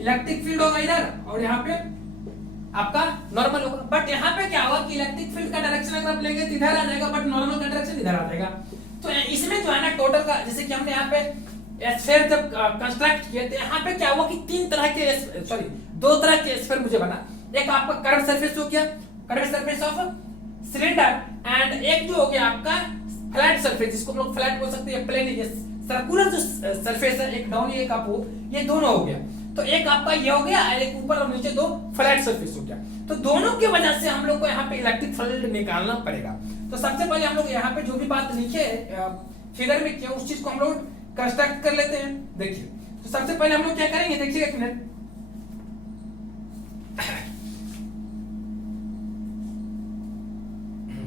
इलेक्ट्रिक फील्ड होगा इधर, और यहाँ पे आपका नॉर्मल होगा। बट यहाँ पे क्या होगा कि इलेक्ट्रिक फील्ड का डायरेक्शन अगर आप लेंगे तो इधर आ जाएगा, बट नॉर्मल का डायरेक्शन इधर आ जाएगा। तो इसमें जो है ना टोटल का, जैसे कि हमने यहाँ पे स्फीयर जब कंस्ट्रक्ट किए तो यहाँ पे क्या हुआ कि दो तरह के स्फीयर मुझे बना। एक आपका कर्व सरफेस हो गया, curve surface of cylinder, and एक जो हो गया आपका फ्लैट सरफेस, जिसको हम लोग फ्लैट बोल सकते हैं, प्लेन, ये सर्कुलर जो सरफेस है, एक डाउन एक अप, ये दोनों हो गया। तो एक आपका ये हो गया, एक ऊपर और नीचे दो फ्लैट सरफेस हो गया। तो दोनों की वजह से हम लोग को यहाँ पे इलेक्ट्रिक फील्ड निकालना पड़ेगा। तो सबसे पहले हम लोग यहाँ पे जो भी बात लिखे फिगर में किया उस चीज को हम लोग कंस्ट्रक्ट कर लेते हैं। देखिए, तो सबसे पहले हम लोग क्या करेंगे, देखिए एक मिनट,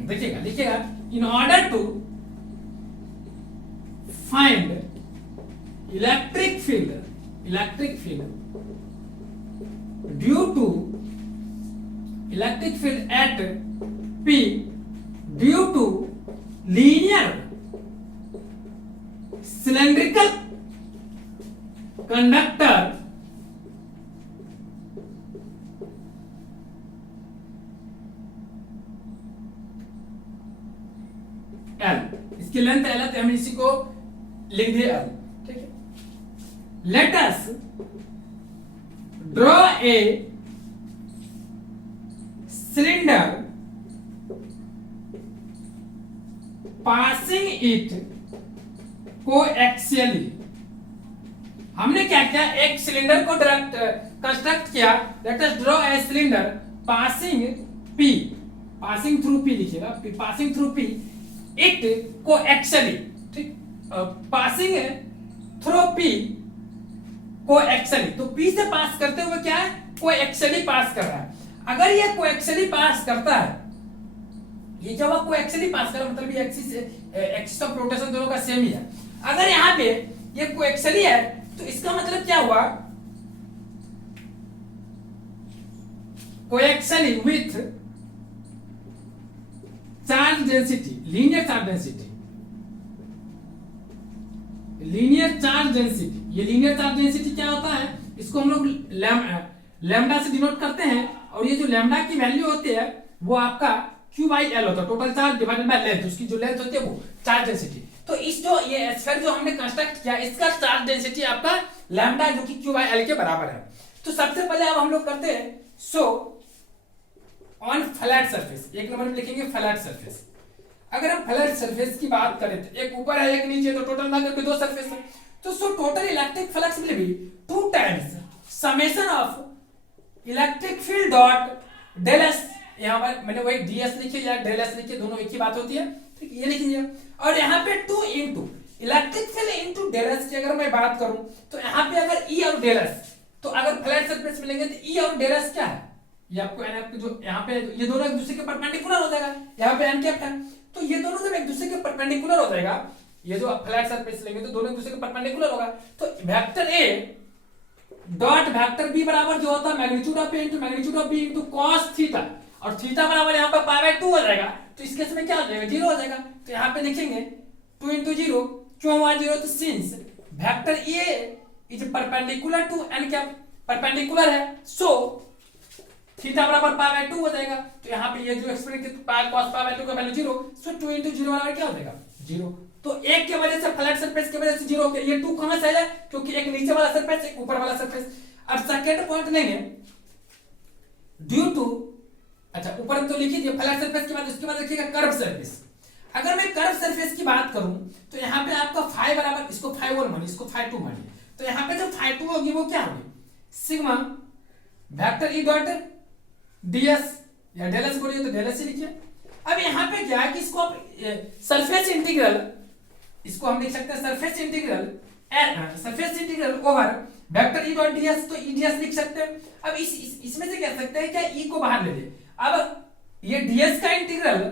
देखिएगा देखिएगा, in order to find electric field due to electric field at P due to linear cylindrical conductor L, इसकी लेंथ L है तो हम इसी को लिख दिए L, ठीक है। Let us draw a cylinder passing it coaxially। हमने क्या किया, एक सिलेंडर को डायरेक्ट कंस्ट्रक्ट किया। Late us draw a cylinder passing P, passing through P लिखिएगा, पासिंग थ्रू पी इट कोएक्सियली, ठीक, पासिंग थ्रू पी कोएक्सियली, तो पी से पास करते हुए क्या है, कोएक्सियली पास कर रहा है। अगर ये कोएक्सियली पास करता है, ये जब आप कोएक्सियली पास कर रहा है मतलब ये एक्सिस ऑफ रोटेशन दोनों का सेम ही है। अगर यहाँ पे ये कोएक्सियली है तो इसका मतलब क्या हुआ, coaxially with charge density, linear charge density, linear charge density. ये लीनियर चार्ज डेंसिटी क्या होता है, इसको हम लोग लैम्डा से डिनोट करते हैं, और ये जो लैम्डा की वैल्यू होती है वो आपका Q बाई एल होता है, total charge divided by length, उसकी जो लेंथ होती है वो चार्ज डेंसिटी। तो इस जो ये स्फीयर जो हमने कंस्ट्रक्ट किया इसका चार्ज डेंसिटी आपका लैम्डा जो कि Q बाई एल के बराबर है। तो सबसे पहले अब हम लोग करते हैं सो ऑन फ्लैट सरफेस, एक नंबर में लिखेंगे फ्लैट सरफेस। अगर हम फ्लैट सरफेस की बात करें तो एक ऊपर है एक नीचे, तो टोटल मिलाकर के दो सरफेस है, तो so total electric flux will be 2 times summation of electric field dot del S, यहाँ पर मैंने वही ds लिखी या डेल एस लिखी, दोनों एक ही बात होती है, ठीक, ये लिख लीजिए। और यहाँ पे 2 into electric field into del S की अगर मैं बात करूं तो यहाँ पे अगर E और डेल एस, तो अगर फ्लैट सरफेस मिलेंगे तो E और डेल एस क्या है, ये आपको जो यहाँ पे ये दोनों एक दूसरे के परपेंडिकुलर हो जाएगा, यहाँ पे एन कैप है, तो ये दोनों जब एक दूसरे के परपेंडिकुलर हो जाएगा, ये जो फ्लैट सरफेस लेंगे तो दोनों एक दूसरे के परपेंडिकुलर होगा, तो vector A dot vector B बराबर जो होता है magnitude of A into magnitude of B into cos theta, और थीटा बराबर यहाँ पर पाई बाय 2 हो जाएगा, तो इस केस में क्या हो जाएगा, 0 हो जाएगा। तो यहाँ पे लिखेंगे 2 इंटू 0, क्यों हुआ 0, तो since vector A is perpendicular to n cap, perpendicular है, सो थीटा बराबर पाई बाय 2 हो जाएगा। तो यहाँ पे ये जो एक्सप्रेशन की cos पाई बाय 2 का वैल्यू 0, सो 2 इंटू 0 बराबर क्या हो जाएगा, 0। तो एक के वजह से फ्लैट सरफेस की वजह से 0 हो गया, ये 2 कहां से आया, क्योंकि एक नीचे वाला सरफेस एक ऊपर वाला सरफेस। अब सेकंड पॉइंट लेंगे ड्यू टू, अच्छा ऊपर तो लिखिए फ्लैट सरफेस के बाद उसके बाद लिखिएगा कर्व सरफेस। अगर मैं कर्व सरफेस की बात करूं तो यहाँ पे आपका फाई बराबर, इसको फाई 1 मानिए, इसको फाई 2 मानिए, तो यहाँ पे जो फाई 2 होगी वो क्या होगी, sigma vector E dot ds या डेल एस बोलिए तो डेल एस ही लिखिए। अब यहाँ पे क्या है कि इसको आप सरफेस इंटीग्रल, इसको हम लिख सकते हैं surface integral over vector E dot ds, तो ई ds लिख सकते हैं। अब इसमें से कह सकते हैं क्या, ई को बाहर ले लिए, अब ये ds का integral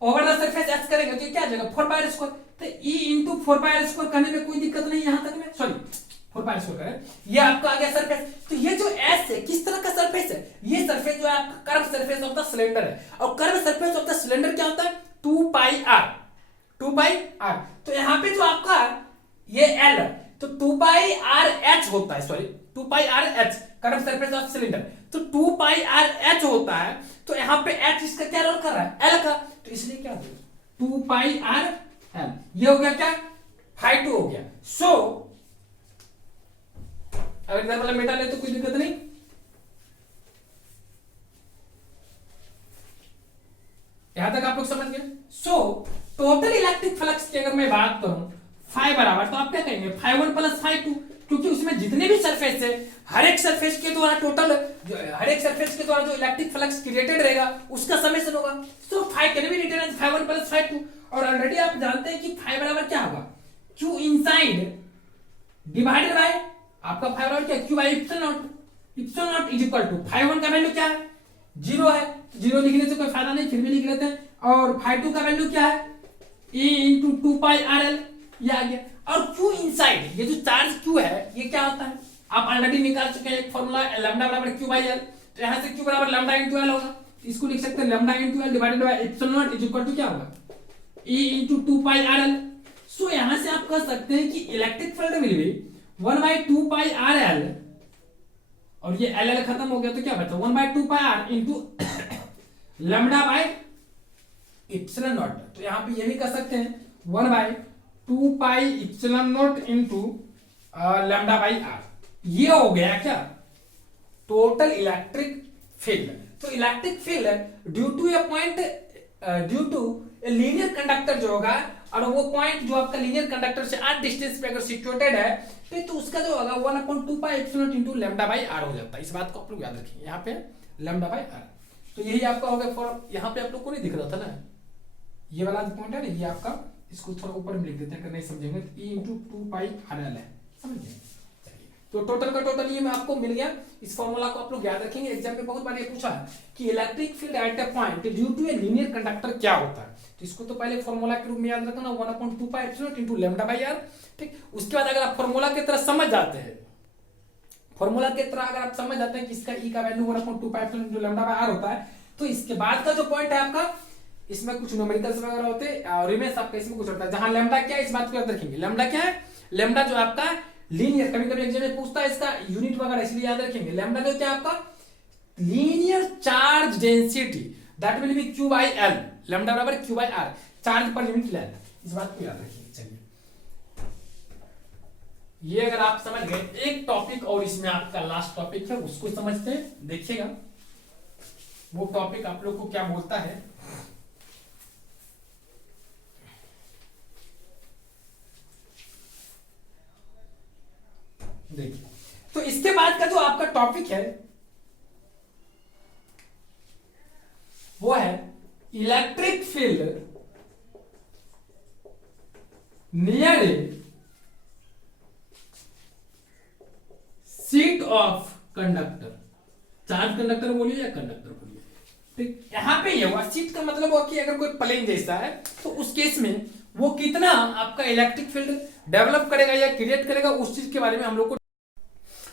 over the surface s करेंगे तो क्या आ जाएगा 4 पाई स्क्वायर, तो e इंटू 4 पाई स्क्वायर करने में कोई दिक्कत नहीं, यहां तक में सॉरी 4 पाई स्क्वायर करें, ये आपका आ गया सरफेस। तो ये जो s है किस तरह का सरफेस है, ये सरफेस जो है आपका curve surface of the cylinder है, और curve surface of the cylinder क्या होता है 2 पाई r। तो यहाँ पे जो आपका ये l, तो 2 पाई r h होता है, sorry 2 pi r h curve surface of cylinder, तो 2 पाई r h होता है, तो यहाँ पे h इसका क्या रोल कर रहा है, l का, तो इसलिए क्या हो गया 2 पाई r l, ये हो गया क्या फाई 2 हो गया। सो अगर इधर वाला मेटा ले तो कोई दिक्कत नहीं, यहां तक आप लोग समझ गए। सो टोटल इलेक्ट्रिक फ्लक्स की अगर मैं बात करूं फाई बराबर, तो आप क्या कहेंगे फाई 1 प्लस फाई 2, क्योंकि उसमें जितने भी सरफेस है हर एक सरफेस के द्वारा टोटल, हर एक सरफेस के द्वारा जो इलेक्ट्रिक फ्लक्स क्रिएटेड रहेगा उसका समेशन होगा। So phi can be written as phi 1 plus phi 2, और ऑलरेडी आप जानते हैं कि फाई बराबर क्या होगा, q इनसाइड डिवाइडेड बाय आपका फाई बराबर क्या, q by epsilon naught is equal to phi 1 का वैल्यू क्या है 0 है, 0 लिखने से कोई फायदा नहीं, फिर भी लिख लेते हैं, और फाई 2 का वैल्यू क्या है e इंटू 2 पाई rl, ये आ गया। और q इनसाइड, ये जो चार्ज q है ये क्या होता है आप ऑलरेडी निकाल चुके हैं, एक फॉर्मूला लैम्डा बराबर q बाई l, तो यहां से q बराबर लैम्डा इनटू l होगा, इसको लिख सकते हैं lambda into l divided by epsilon naught is equal to क्या होगा e into 2 pi rl। So यहां से आप कह सकते हैं कि electric field will be 1 by 2 pi rl, और ये ll खत्म हो गया तो क्या बचा 1 by 2 pi r into lambda by epsilon naught, तो यहां पे ये भी कह सकते हैं 1 by 2 pi epsilon naught into lambda by r। ये हो गया क्या टोटल इलेक्ट्रिक फील्ड। तो electric field due to a point, due to a linear conductor जो होगा, और वो पॉइंट जो आपका लीनियर कंडक्टर से r डिस्टेंस पे अगर सिचुएटेड है तो उसका जो होगा 1/2 पाई epsilon naught into lambda by r हो जाता है। इस बात को आप लोग याद रखिए, यहाँ पे लैम्डा बाई r। तो यही आपका हो गया फॉर्म। यहाँ पे आप लोग को नहीं दिख रहा था ना, ये वाला पॉइंट है ना, ये आपका, इसको थोड़ा ऊपर में लिख देते हैं अगर नहीं समझेंगे तो, E इंटू 2πRL है, समझिए। तो टोटल का टोटल ये में आपको मिल गया। इस फॉर्मूला को आप लोग याद रखेंगे, एग्जाम में बहुत बार ये पूछा है कि electric field at a point due to a linear conductor क्या होता है। तो इसको तो पहले फॉर्मूला के रूप में याद रखना, 1/2π इंटू λ/r। ठीक, उसके बाद अगर आप फॉर्मूला की तरह समझ जाते हैं, फॉर्मूला की तरह अगर आप समझ जाते हैं कि इसका E का वैल्यू 1/2π इंटू λ/r होता है, तो इसके बाद का जो पॉइंट है आपका, इसमें कुछ न्यूमेरिकल्स वगैरह होते हैं और रिमेस आपका इसमें कुछ होता है, जहां लैम्डा क्या है इस बात को याद रखेंगे। लैम्डा क्या है? लैम्डा जो आपका लीनियर, कभी कभी एग्जाम में पूछता है इसका यूनिट वगैरह, इसलिए याद रखेंगे। लैम्डा जो क्या आपका linear charge density, that will be Q/L, lambda बराबर Q/R, charge per unit length, इस बात को याद रखिए। चलिए, ये अगर आप समझ गए एक टॉपिक, और इसमें आपका लास्ट टॉपिक है उसको समझते हैं, देखिएगा वो टॉपिक आप लोग को क्या बोलता है। देखिए, तो इसके बाद का जो आपका टॉपिक है वो है electric field near A seat of conductor. Charge conductor बोलिए या कंडक्टर बोलिए, ठीक। यहां पे ये हुआ, सीट का मतलब हुआ कि अगर कोई प्लेन जैसा है तो उस केस में वो कितना आपका इलेक्ट्रिक फील्ड डेवलप करेगा या क्रिएट करेगा, उस चीज के बारे में हम लोग को।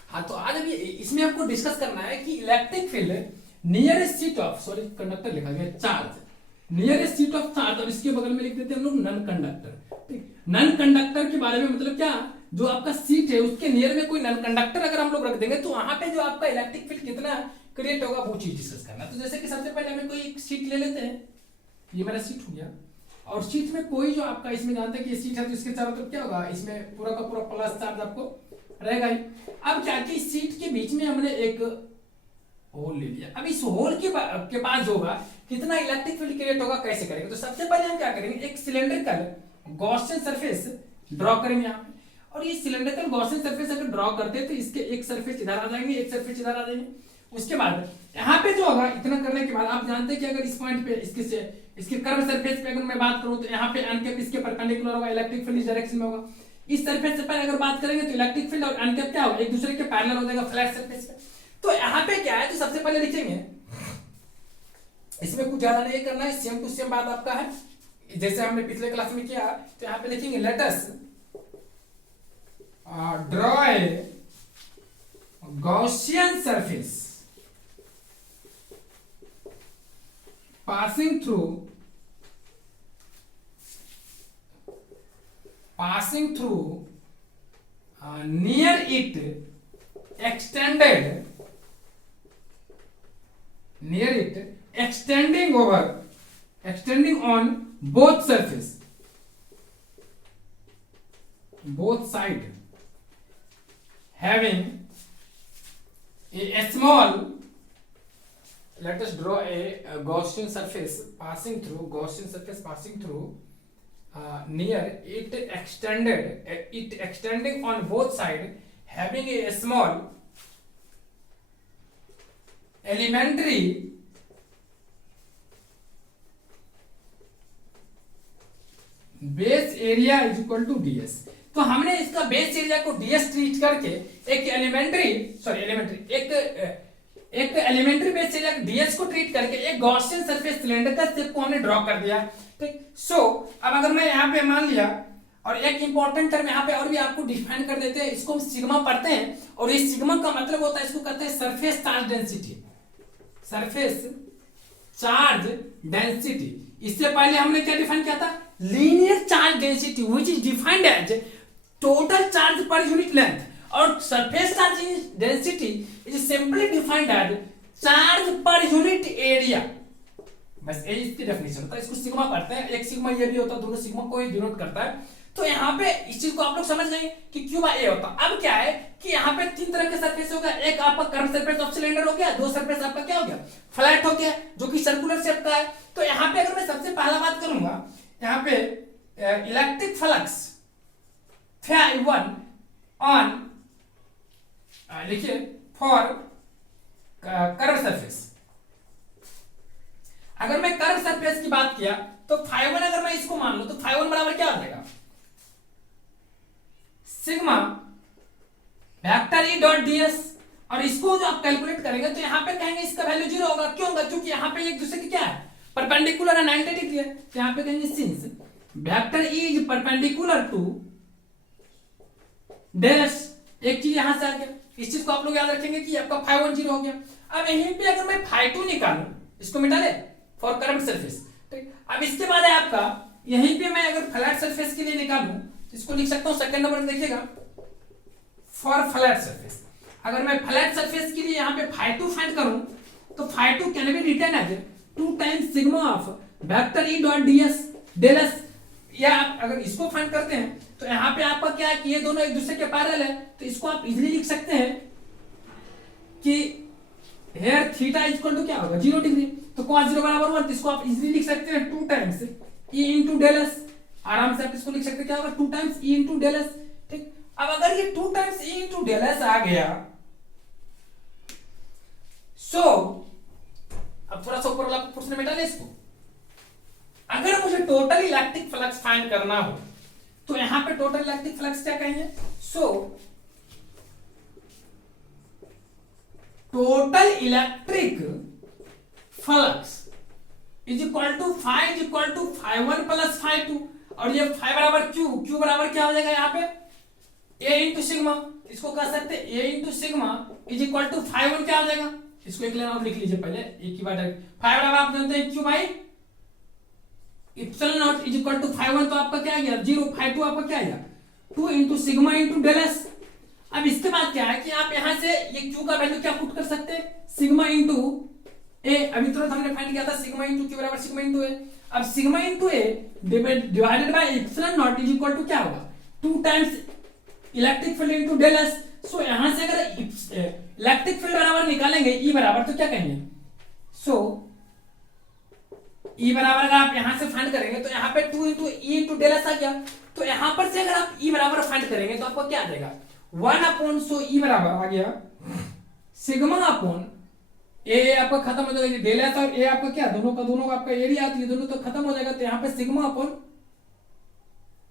हाँ, तो आज अभी इसमें आपको डिस्कस करना है कि electric field near A seat of, sorry conductor लिखा गया, charge near A seat of charge, और इसके बगल में लिख देते हैं हम लोग नन कंडक्टर। ठीक, नन कंडक्टर के बारे में मतलब क्या, जो आपका सीट है उसके नियर में कोई नन कंडक्टर अगर हम लोग रख देंगे तो वहां पे जो आपका इलेक्ट्रिक फील्ड कितना क्रिएट होगा वो चीज डिस्कस करना। तो जैसे कि सबसे पहले हमें कोई एक सीट ले लेते हैं, ये मेरा सीट हो गया, और सीट में कोई जो आपका, इसमें जानते हैं कि ये सीट है तो इसके चारों तरफ क्या होगा, इसमें पूरा का पूरा प्लस चार्ज आपको रहेगा ही। अब क्या कि सीट के बीच में हमने एक होल ले लिया, अब इस होल के पास जो होगा कितना इलेक्ट्रिक फील्ड क्रिएट होगा, कैसे करेंगे। तो सबसे पहले हम क्या करेंगे, एक सिलेंड्रिकल गॉसियन सरफेस ड्रॉ करेंगे यहाँ पे, और ये सिलेंड्रिकल गॉसियन सरफेस अगर ड्रॉ करते हैं तो इसके एक सरफेस इधर आ जाएंगे, एक सरफेस इधर आ जाएंगे। उसके बाद यहाँ पे जो होगा, इतना करने के बाद आप जानते हैं कि अगर इस पॉइंट पे इसके कर्व सरफेस पे अगर मैं बात करूं तो यहाँ पे अनकैप इसके परपेंडिकुलर होगा, इलेक्ट्रिक फील्ड इस डायरेक्शन में होगा। इस सरफेस पे अगर बात करेंगे तो इलेक्ट्रिक फील्ड और अनकैप क्या होगा, एक दूसरे के पैरेलल हो जाएगा फ्लैट सरफेस पे। तो यहाँ पे क्या है, तो सबसे पहले लिखेंगे, इसमें कुछ ज्यादा नहीं करना है, सेम टू सेम बात आपका है जैसे हमने पिछले क्लास में किया। तो यहाँ पे लिखेंगे let us draw a Gaussian surface passing through near it extending on both side having a small, let us draw a Gaussian surface passing through near it extending on both sides having a small elementary base area is equal to ds। तो हमने इसका base area को ds treat करके एक elementary base area ds को treat करके एक Gaussian surface cylinder का शेप को हमने ड्रॉ कर दिया। ठीक, सो अब अगर मैं यहाँ पे मान लिया, और एक इंपॉर्टेंट टर्म यहाँ पे और भी आपको डिफाइन कर देते हैं, इसको हम सिग्मा पढ़ते हैं, और ये सिग्मा का मतलब होता है, इसको कहते हैं surface charge density. Surface charge density, इससे पहले हमने क्या डिफाइन किया था, linear charge density which is defined as total charge per unit length, और surface charge density is simply defined as charge per unit area. बस यही इसकी डेफिनेशन होता है, इसको सिग्मा पढ़ते हैं, एक सिग्मा ये भी होता है, दोनों सिग्मा को ही डिनोट करता है। तो यहाँ पे इस चीज को आप लोग समझ गए कि Q/A होता है। अब क्या है कि यहाँ पे तीन तरह के सरफेस हो गया, एक आपका कर्व सरफेस ऑफ सिलेंडर हो गया, दो सरफेस आपका क्या हो गया, फ्लैट हो गया, जो कि सर्कुलर शेप का है। तो यहाँ पे अगर मैं सबसे पहला बात करूंगा, यहाँ पे इलेक्ट्रिक फ्लक्स Φ1 ऑन लिखिए फॉर कर्व सरफेस, की बात किया तो φ1 अगर मैं इसको मान लूं तो φ1 बराबर क्या आ जाएगा, sigma vector E dot ds। और इसको जो आप कैलकुलेट करेंगे तो यहाँ पे कहेंगे इसका वैल्यू 0 होगा। क्यों होगा, क्योंकि यहाँ पे एक दूसरे की क्या है, परपेंडिकुलर है, 90 डिग्री है। तो यहाँ पे कहेंगे since vector E is perpendicular to ds, एक चीज यहां से आ गया, इस चीज को आप लोग याद रखेंगे कि आपका φ1 0 हो गया। अब यहीं पे अगर मैं φ2 निकालूं, इसको मिटा ले फॉर करंट सरफेस, ठीक। अब इसके बाद है आपका यहीं पे मैं अगर फ्लैट सरफेस के लिए निकालूं तो इसको लिख सकता हूं सेकंड नंबर में, देखिएगा फॉर फ्लैट सरफेस। अगर मैं फ्लैट सरफेस के लिए यहाँ पे φ2 फाइंड करूं तो φ2 can be written as 2 times sigma of vector E dot ds del s। या आप अगर इसको फाइंड करते हैं तो यहाँ पे आपका क्या है कि ये दोनों एक दूसरे के पैरेलल है, तो इसको आप इजीली लिख सकते हैं कि हेयर थीटा इक्वल टू क्या होगा 0 डिग्री, तो cos 0 बराबर 1, तो इसको आप इजीली लिख सकते हैं 2 times e into del S. आराम से आप इसको लिख सकते हैं क्या होगा 2 times e into del S, ठीक। अब अगर ये 2 times e into del S आ गया, सो अब थोड़ा सा ऊपर वाला प्रश्न मिटा ले इसको। अगर मुझे टोटल इलेक्ट्रिक फ्लक्स फाइंड करना हो तो यहां पे टोटल इलेक्ट्रिक फ्लक्स क्या कहेंगे, so total electric flux is equal to φ1 plus φ2, और ये φ बराबर q बराबर क्या हो जाएगा यहाँ पे a इंटू सिग्मा। इसको कह सकते हैं a into sigma is equal to φ1 क्या हो जाएगा, इसको एक लाइन और लिख लीजिए पहले एक ही बार। φ बराबर आप जानते हैं q by epsilon naught is equal to φ1, तो आपका क्या आ गया 0, φ2 आपका क्या आएगा 2 into sigma into del S. अब इसके बाद क्या है कि आप यहां से ये q का वैल्यू क्या पुट कर सकते हैं, सिग्मा इंटू ए। अभी तुरंत हमने फाइंड किया था सिग्मा इंटू q बराबर सिग्मा इंटू ए। अब sigma into A divided by epsilon naught is equal to क्या होगा 2 times electric field into del S. So यहां से अगर इलेक्ट्रिक फील्ड बराबर निकालेंगे E बराबर, तो क्या कहेंगे, सो E बराबर अगर आप यहां से फाइंड करेंगे तो यहाँ पे 2 into E into del S आ गया। तो यहां पर से अगर आप E बराबर फाइंड करेंगे तो आपको क्या आ जाएगा 1 अपॉन, सो E बराबर आ गया सिग्मा अपॉन ए, आपका खत्म हो जाएगा डेल एस और ए आपका क्या दोनों का आपका एरिया आती है, दोनों तो खत्म हो जाएगा। तो यहाँ पे सिग्मा अपॉन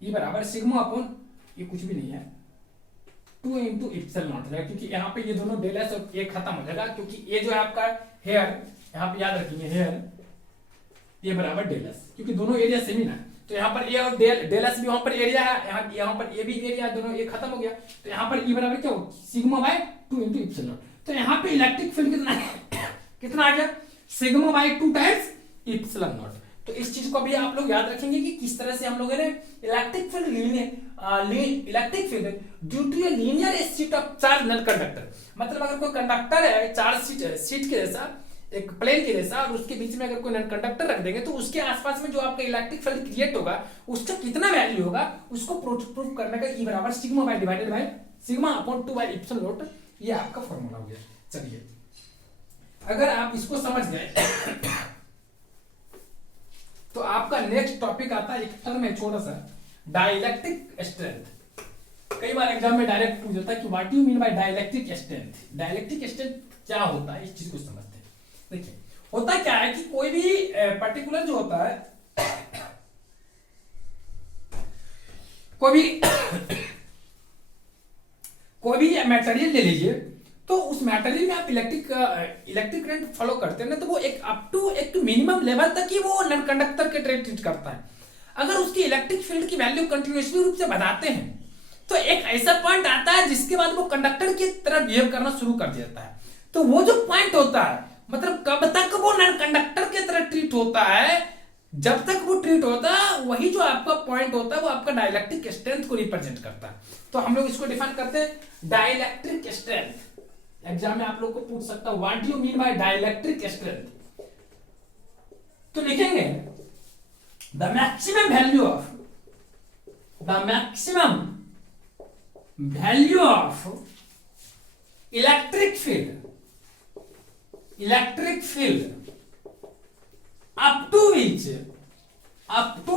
E बराबर सिग्मा अपॉन ये कुछ भी नहीं है 2 इंटू इप्सिलॉन नॉट जाएगा, क्योंकि यहाँ पे ये दोनों डेल एस और ए खत्म हो जाएगा, क्योंकि ये जो है आपका हेयर, यहाँ पे याद रखेंगे हेयर ये बराबर डेल एस, क्योंकि दोनों एरिया सेम ही ना। तो यहाँ पर ए और डेल एस भी वहां पर एरिया है, यहाँ पर ए भी एरिया, दोनों ए खत्म हो गया। तो यहाँ पर E बराबर क्या हो सिग्मा बाय 2 इंटू इप्सिलॉन। तो यहाँ पे इलेक्ट्रिक फील्ड कितना कितना आ गया sigma bye 2 times epsilon naught. तो इस चीज को भी आप लोग याद रखेंगे कि किस तरह से हम लोगों ने electric field due to a linear state of charge non conductor, मतलब अगर कोई कंडक्टर है चार्ज शीट के जैसा, एक प्लेन के जैसा, और उसके बीच में अगर कोई नॉन कंडक्टर रख देंगे तो उसके आसपास में जो आपका इलेक्ट्रिक फील्ड क्रिएट होगा उसका कितना वैल्यू होगा उसको प्रूव करने का E बराबर sigma by divided by sigma upon 2 by epsilon naught, ये आपका फॉर्मूला हो गया। चलिए अगर आप इसको समझ गए तो आपका नेक्स्ट टॉपिक आता है एक टर्म है छोटा सा, डाइलेक्ट्रिक स्ट्रेंथ। कई बार एग्जाम में डायरेक्ट पूछ जाता है कि what you mean by dielectric strength. Dielectric strength क्या होता है, इस चीज को समझते हैं। देखिए होता क्या है कि कोई भी पर्टिकुलर जो होता है कोई भी मटेरियल ले लीजिए, तो उस मटेरियल में आप इलेक्ट्रिक करंट फॉलो करते हैं ना, तो वो एक अप टू एक मिनिमम लेवल तक ही वो नॉन कंडक्टर के ट्रीट करता है। अगर उसकी इलेक्ट्रिक फील्ड की वैल्यू कंटिन्यूअसली रूप से बढ़ाते हैं तो एक ऐसा पॉइंट आता है जिसके बाद वो कंडक्टर की तरह बिहेव करना शुरू कर देता है। तो वो जो पॉइंट होता है, मतलब कब तक वो नॉन कंडक्टर की तरह ट्रीट होता है, जब तक वो ट्रीट होता है वही जो आपका पॉइंट होता है वो आपका डाइलेक्ट्रिक स्ट्रेंथ को रिप्रेजेंट करता है। तो हम लोग इसको डिफाइन करते हैं डाइलेक्ट्रिक स्ट्रेंथ। एग्जाम में आप लोग को पूछ सकता है what you mean by dielectric strength. तो लिखेंगे the maximum value of electric field up to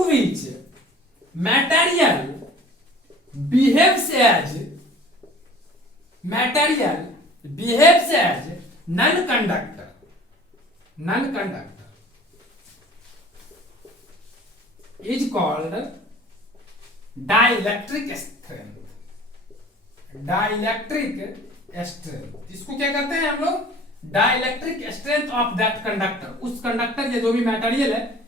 which material behaves as non-conductor is called dielectric strength. Dielectric strength, इसको क्या कहते हैं हम लोग? Dielectric strength of that conductor. उस कंडक्टर या जो भी मटेरियल है,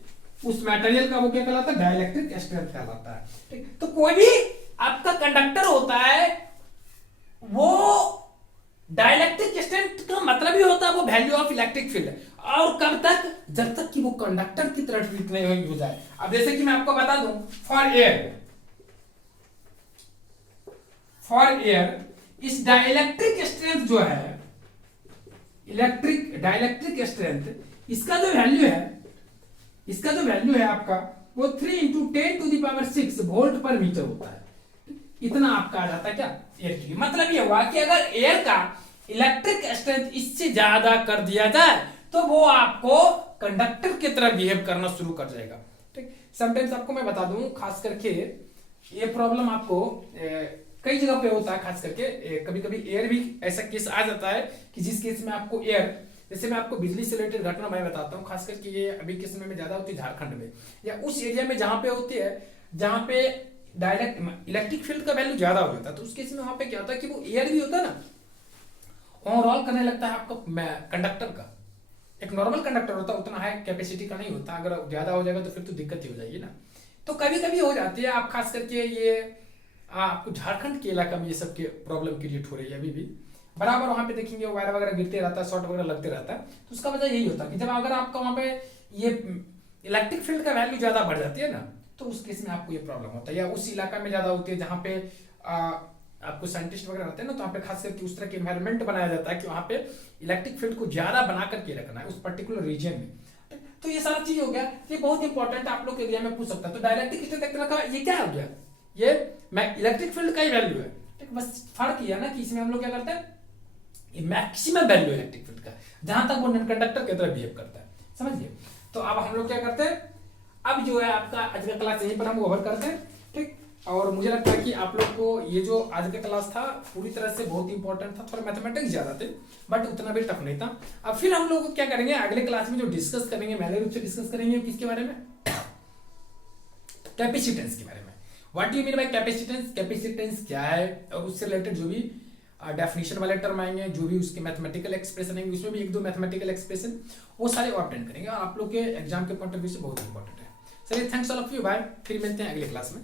उस मटेरियल का वो क्या कहलाता है? डाइलेक्ट्रिक स्ट्रेंथ कहलाता है। ठीक, तो कोई भी आपका कंडक्टर होता है, वो डाइलेक्ट्रिक स्ट्रेंथ का मतलब ही होता है वो वैल्यू ऑफ इलेक्ट्रिक फील्ड। और कब तक? जब तक कि वो कंडक्टर की तरह ट्रीट नहीं हो जाए। अब जैसे कि मैं आपको बता दूं, फॉर एयर इस डाइलेक्ट्रिक स्ट्रेंथ जो है, डाइलेक्ट्रिक स्ट्रेंथ, इसका जो वैल्यू है आपका, वो 3 इंटू 10⁻6 वोल्ट पर मीटर होता है। इतना आपका आ जाता है क्या? एयर की। मतलब ये हुआ कि अगर एयर का इलेक्ट्रिक स्ट्रेंथ इससे ज्यादा कर दिया जाए तो वो आपको कंडक्टर की तरह बिहेव करना शुरू कर जाएगा। ठीक, समटाइम्स आपको मैं बता दूं, खास करके ये प्रॉब्लम आपको कई जगह पे होता है। खास करके कभी कभी एयर भी ऐसा केस आ जाता है कि जिस केस में आपको एयर, जैसे मैं आपको बिजली से रिलेटेड घटना मैं बताता हूँ, खास करके ये अभी के समय में ज्यादा होती है झारखंड में, या उस एरिया में जहां पे होती है जहां पे डायरेक्ट इलेक्ट्रिक फील्ड का वैल्यू ज्यादा हो जाता है। तो उस केस में वहां पे क्या होता है कि वो एयर भी होता है ना, ओवरऑल करने लगता है आपका कंडक्टर का। एक नॉर्मल कंडक्टर होता है, उतना हाई कैपेसिटी का नहीं होता। अगर ज्यादा हो जाएगा तो फिर तो दिक्कत ही हो जाएगी ना। तो कभी कभी हो जाती है। आप खास करके ये आपको झारखंड के इलाका में ये सब के प्रॉब्लम क्रिएट हो रही है अभी भी। बराबर वहां पे देखेंगे वायर वगैरह गिरते रहता है, शॉर्ट वगैरह लगते रहता है। तो उसका वजह यही होता है कि जब अगर आपका वहां पे ये इलेक्ट्रिक फील्ड का वैल्यू ज्यादा बढ़ जाती है ना, तो उस केस में आपको ये प्रॉब्लम होता है। या उस इलाका में ज्यादा होती है जहाँ पे आपको साइंटिस्ट वगैरह रहते हैं ना, तो वहाँ पे खास करके उस तरह के एनवायरनमेंट बनाया जाता है कि वहाँ पे इलेक्ट्रिक फील्ड को ज्यादा बना करके रखना है उस पर्टिकुलर रीजन में। तो ये सारा चीज हो गया। ये बहुत इंपॉर्टेंट आप लोग के एरिया में पूछ सकता है। तो डाइलेक्ट्रिक स्ट्रेंथ एक तरह का ये क्या हो गया? ये इलेक्ट्रिक फील्ड का ही वैल्यू है। ठीक, बस फर्क ये है ना कि इसमें हम लोग क्या करते हैं, ये मैक्सिमम वैल्यू इलेक्ट्रिक फील्ड का, जहां तक वो नॉन कंडक्टर की तरह बिहेव करता है। समझिए? तो अब हम लोग क्या करते हैं, अब जो है आपका आज का क्लास यहीं पर हम ओवर करते हैं। ठीक, और मुझे लगता है कि आप लोग को ये जो आज का क्लास था पूरी तरह से बहुत इंपॉर्टेंट था। थोड़ा मैथमेटिक्स ज्यादा थे बट उतना भी टफ नहीं था। अब फिर हम लोग क्या करेंगे अगले क्लास में, जो डिस्कस करेंगे पहले रूप से डिस्कस करेंगे किसके बारे में? कैपेसिटेंस के बारे में। What you mean by capacitance? Capacitance क्या है, और उससे रिलेटेड जो भी डेफिनेशन वाले टर्म आएंगे, जो भी उसके मैथमेटिकल एक्सप्रेशन आएंगे, उसमें भी एक दो मैथमेटिकल एक्सप्रेशन, वो सारे ऑब्टेन करेंगे और आप लोग के एग्जाम के पॉइंट ऑफ व्यू से बहुत इंपॉर्टेंट है। चलिए, thanks all of you, bye. फिर मिलते हैं अगले क्लास में।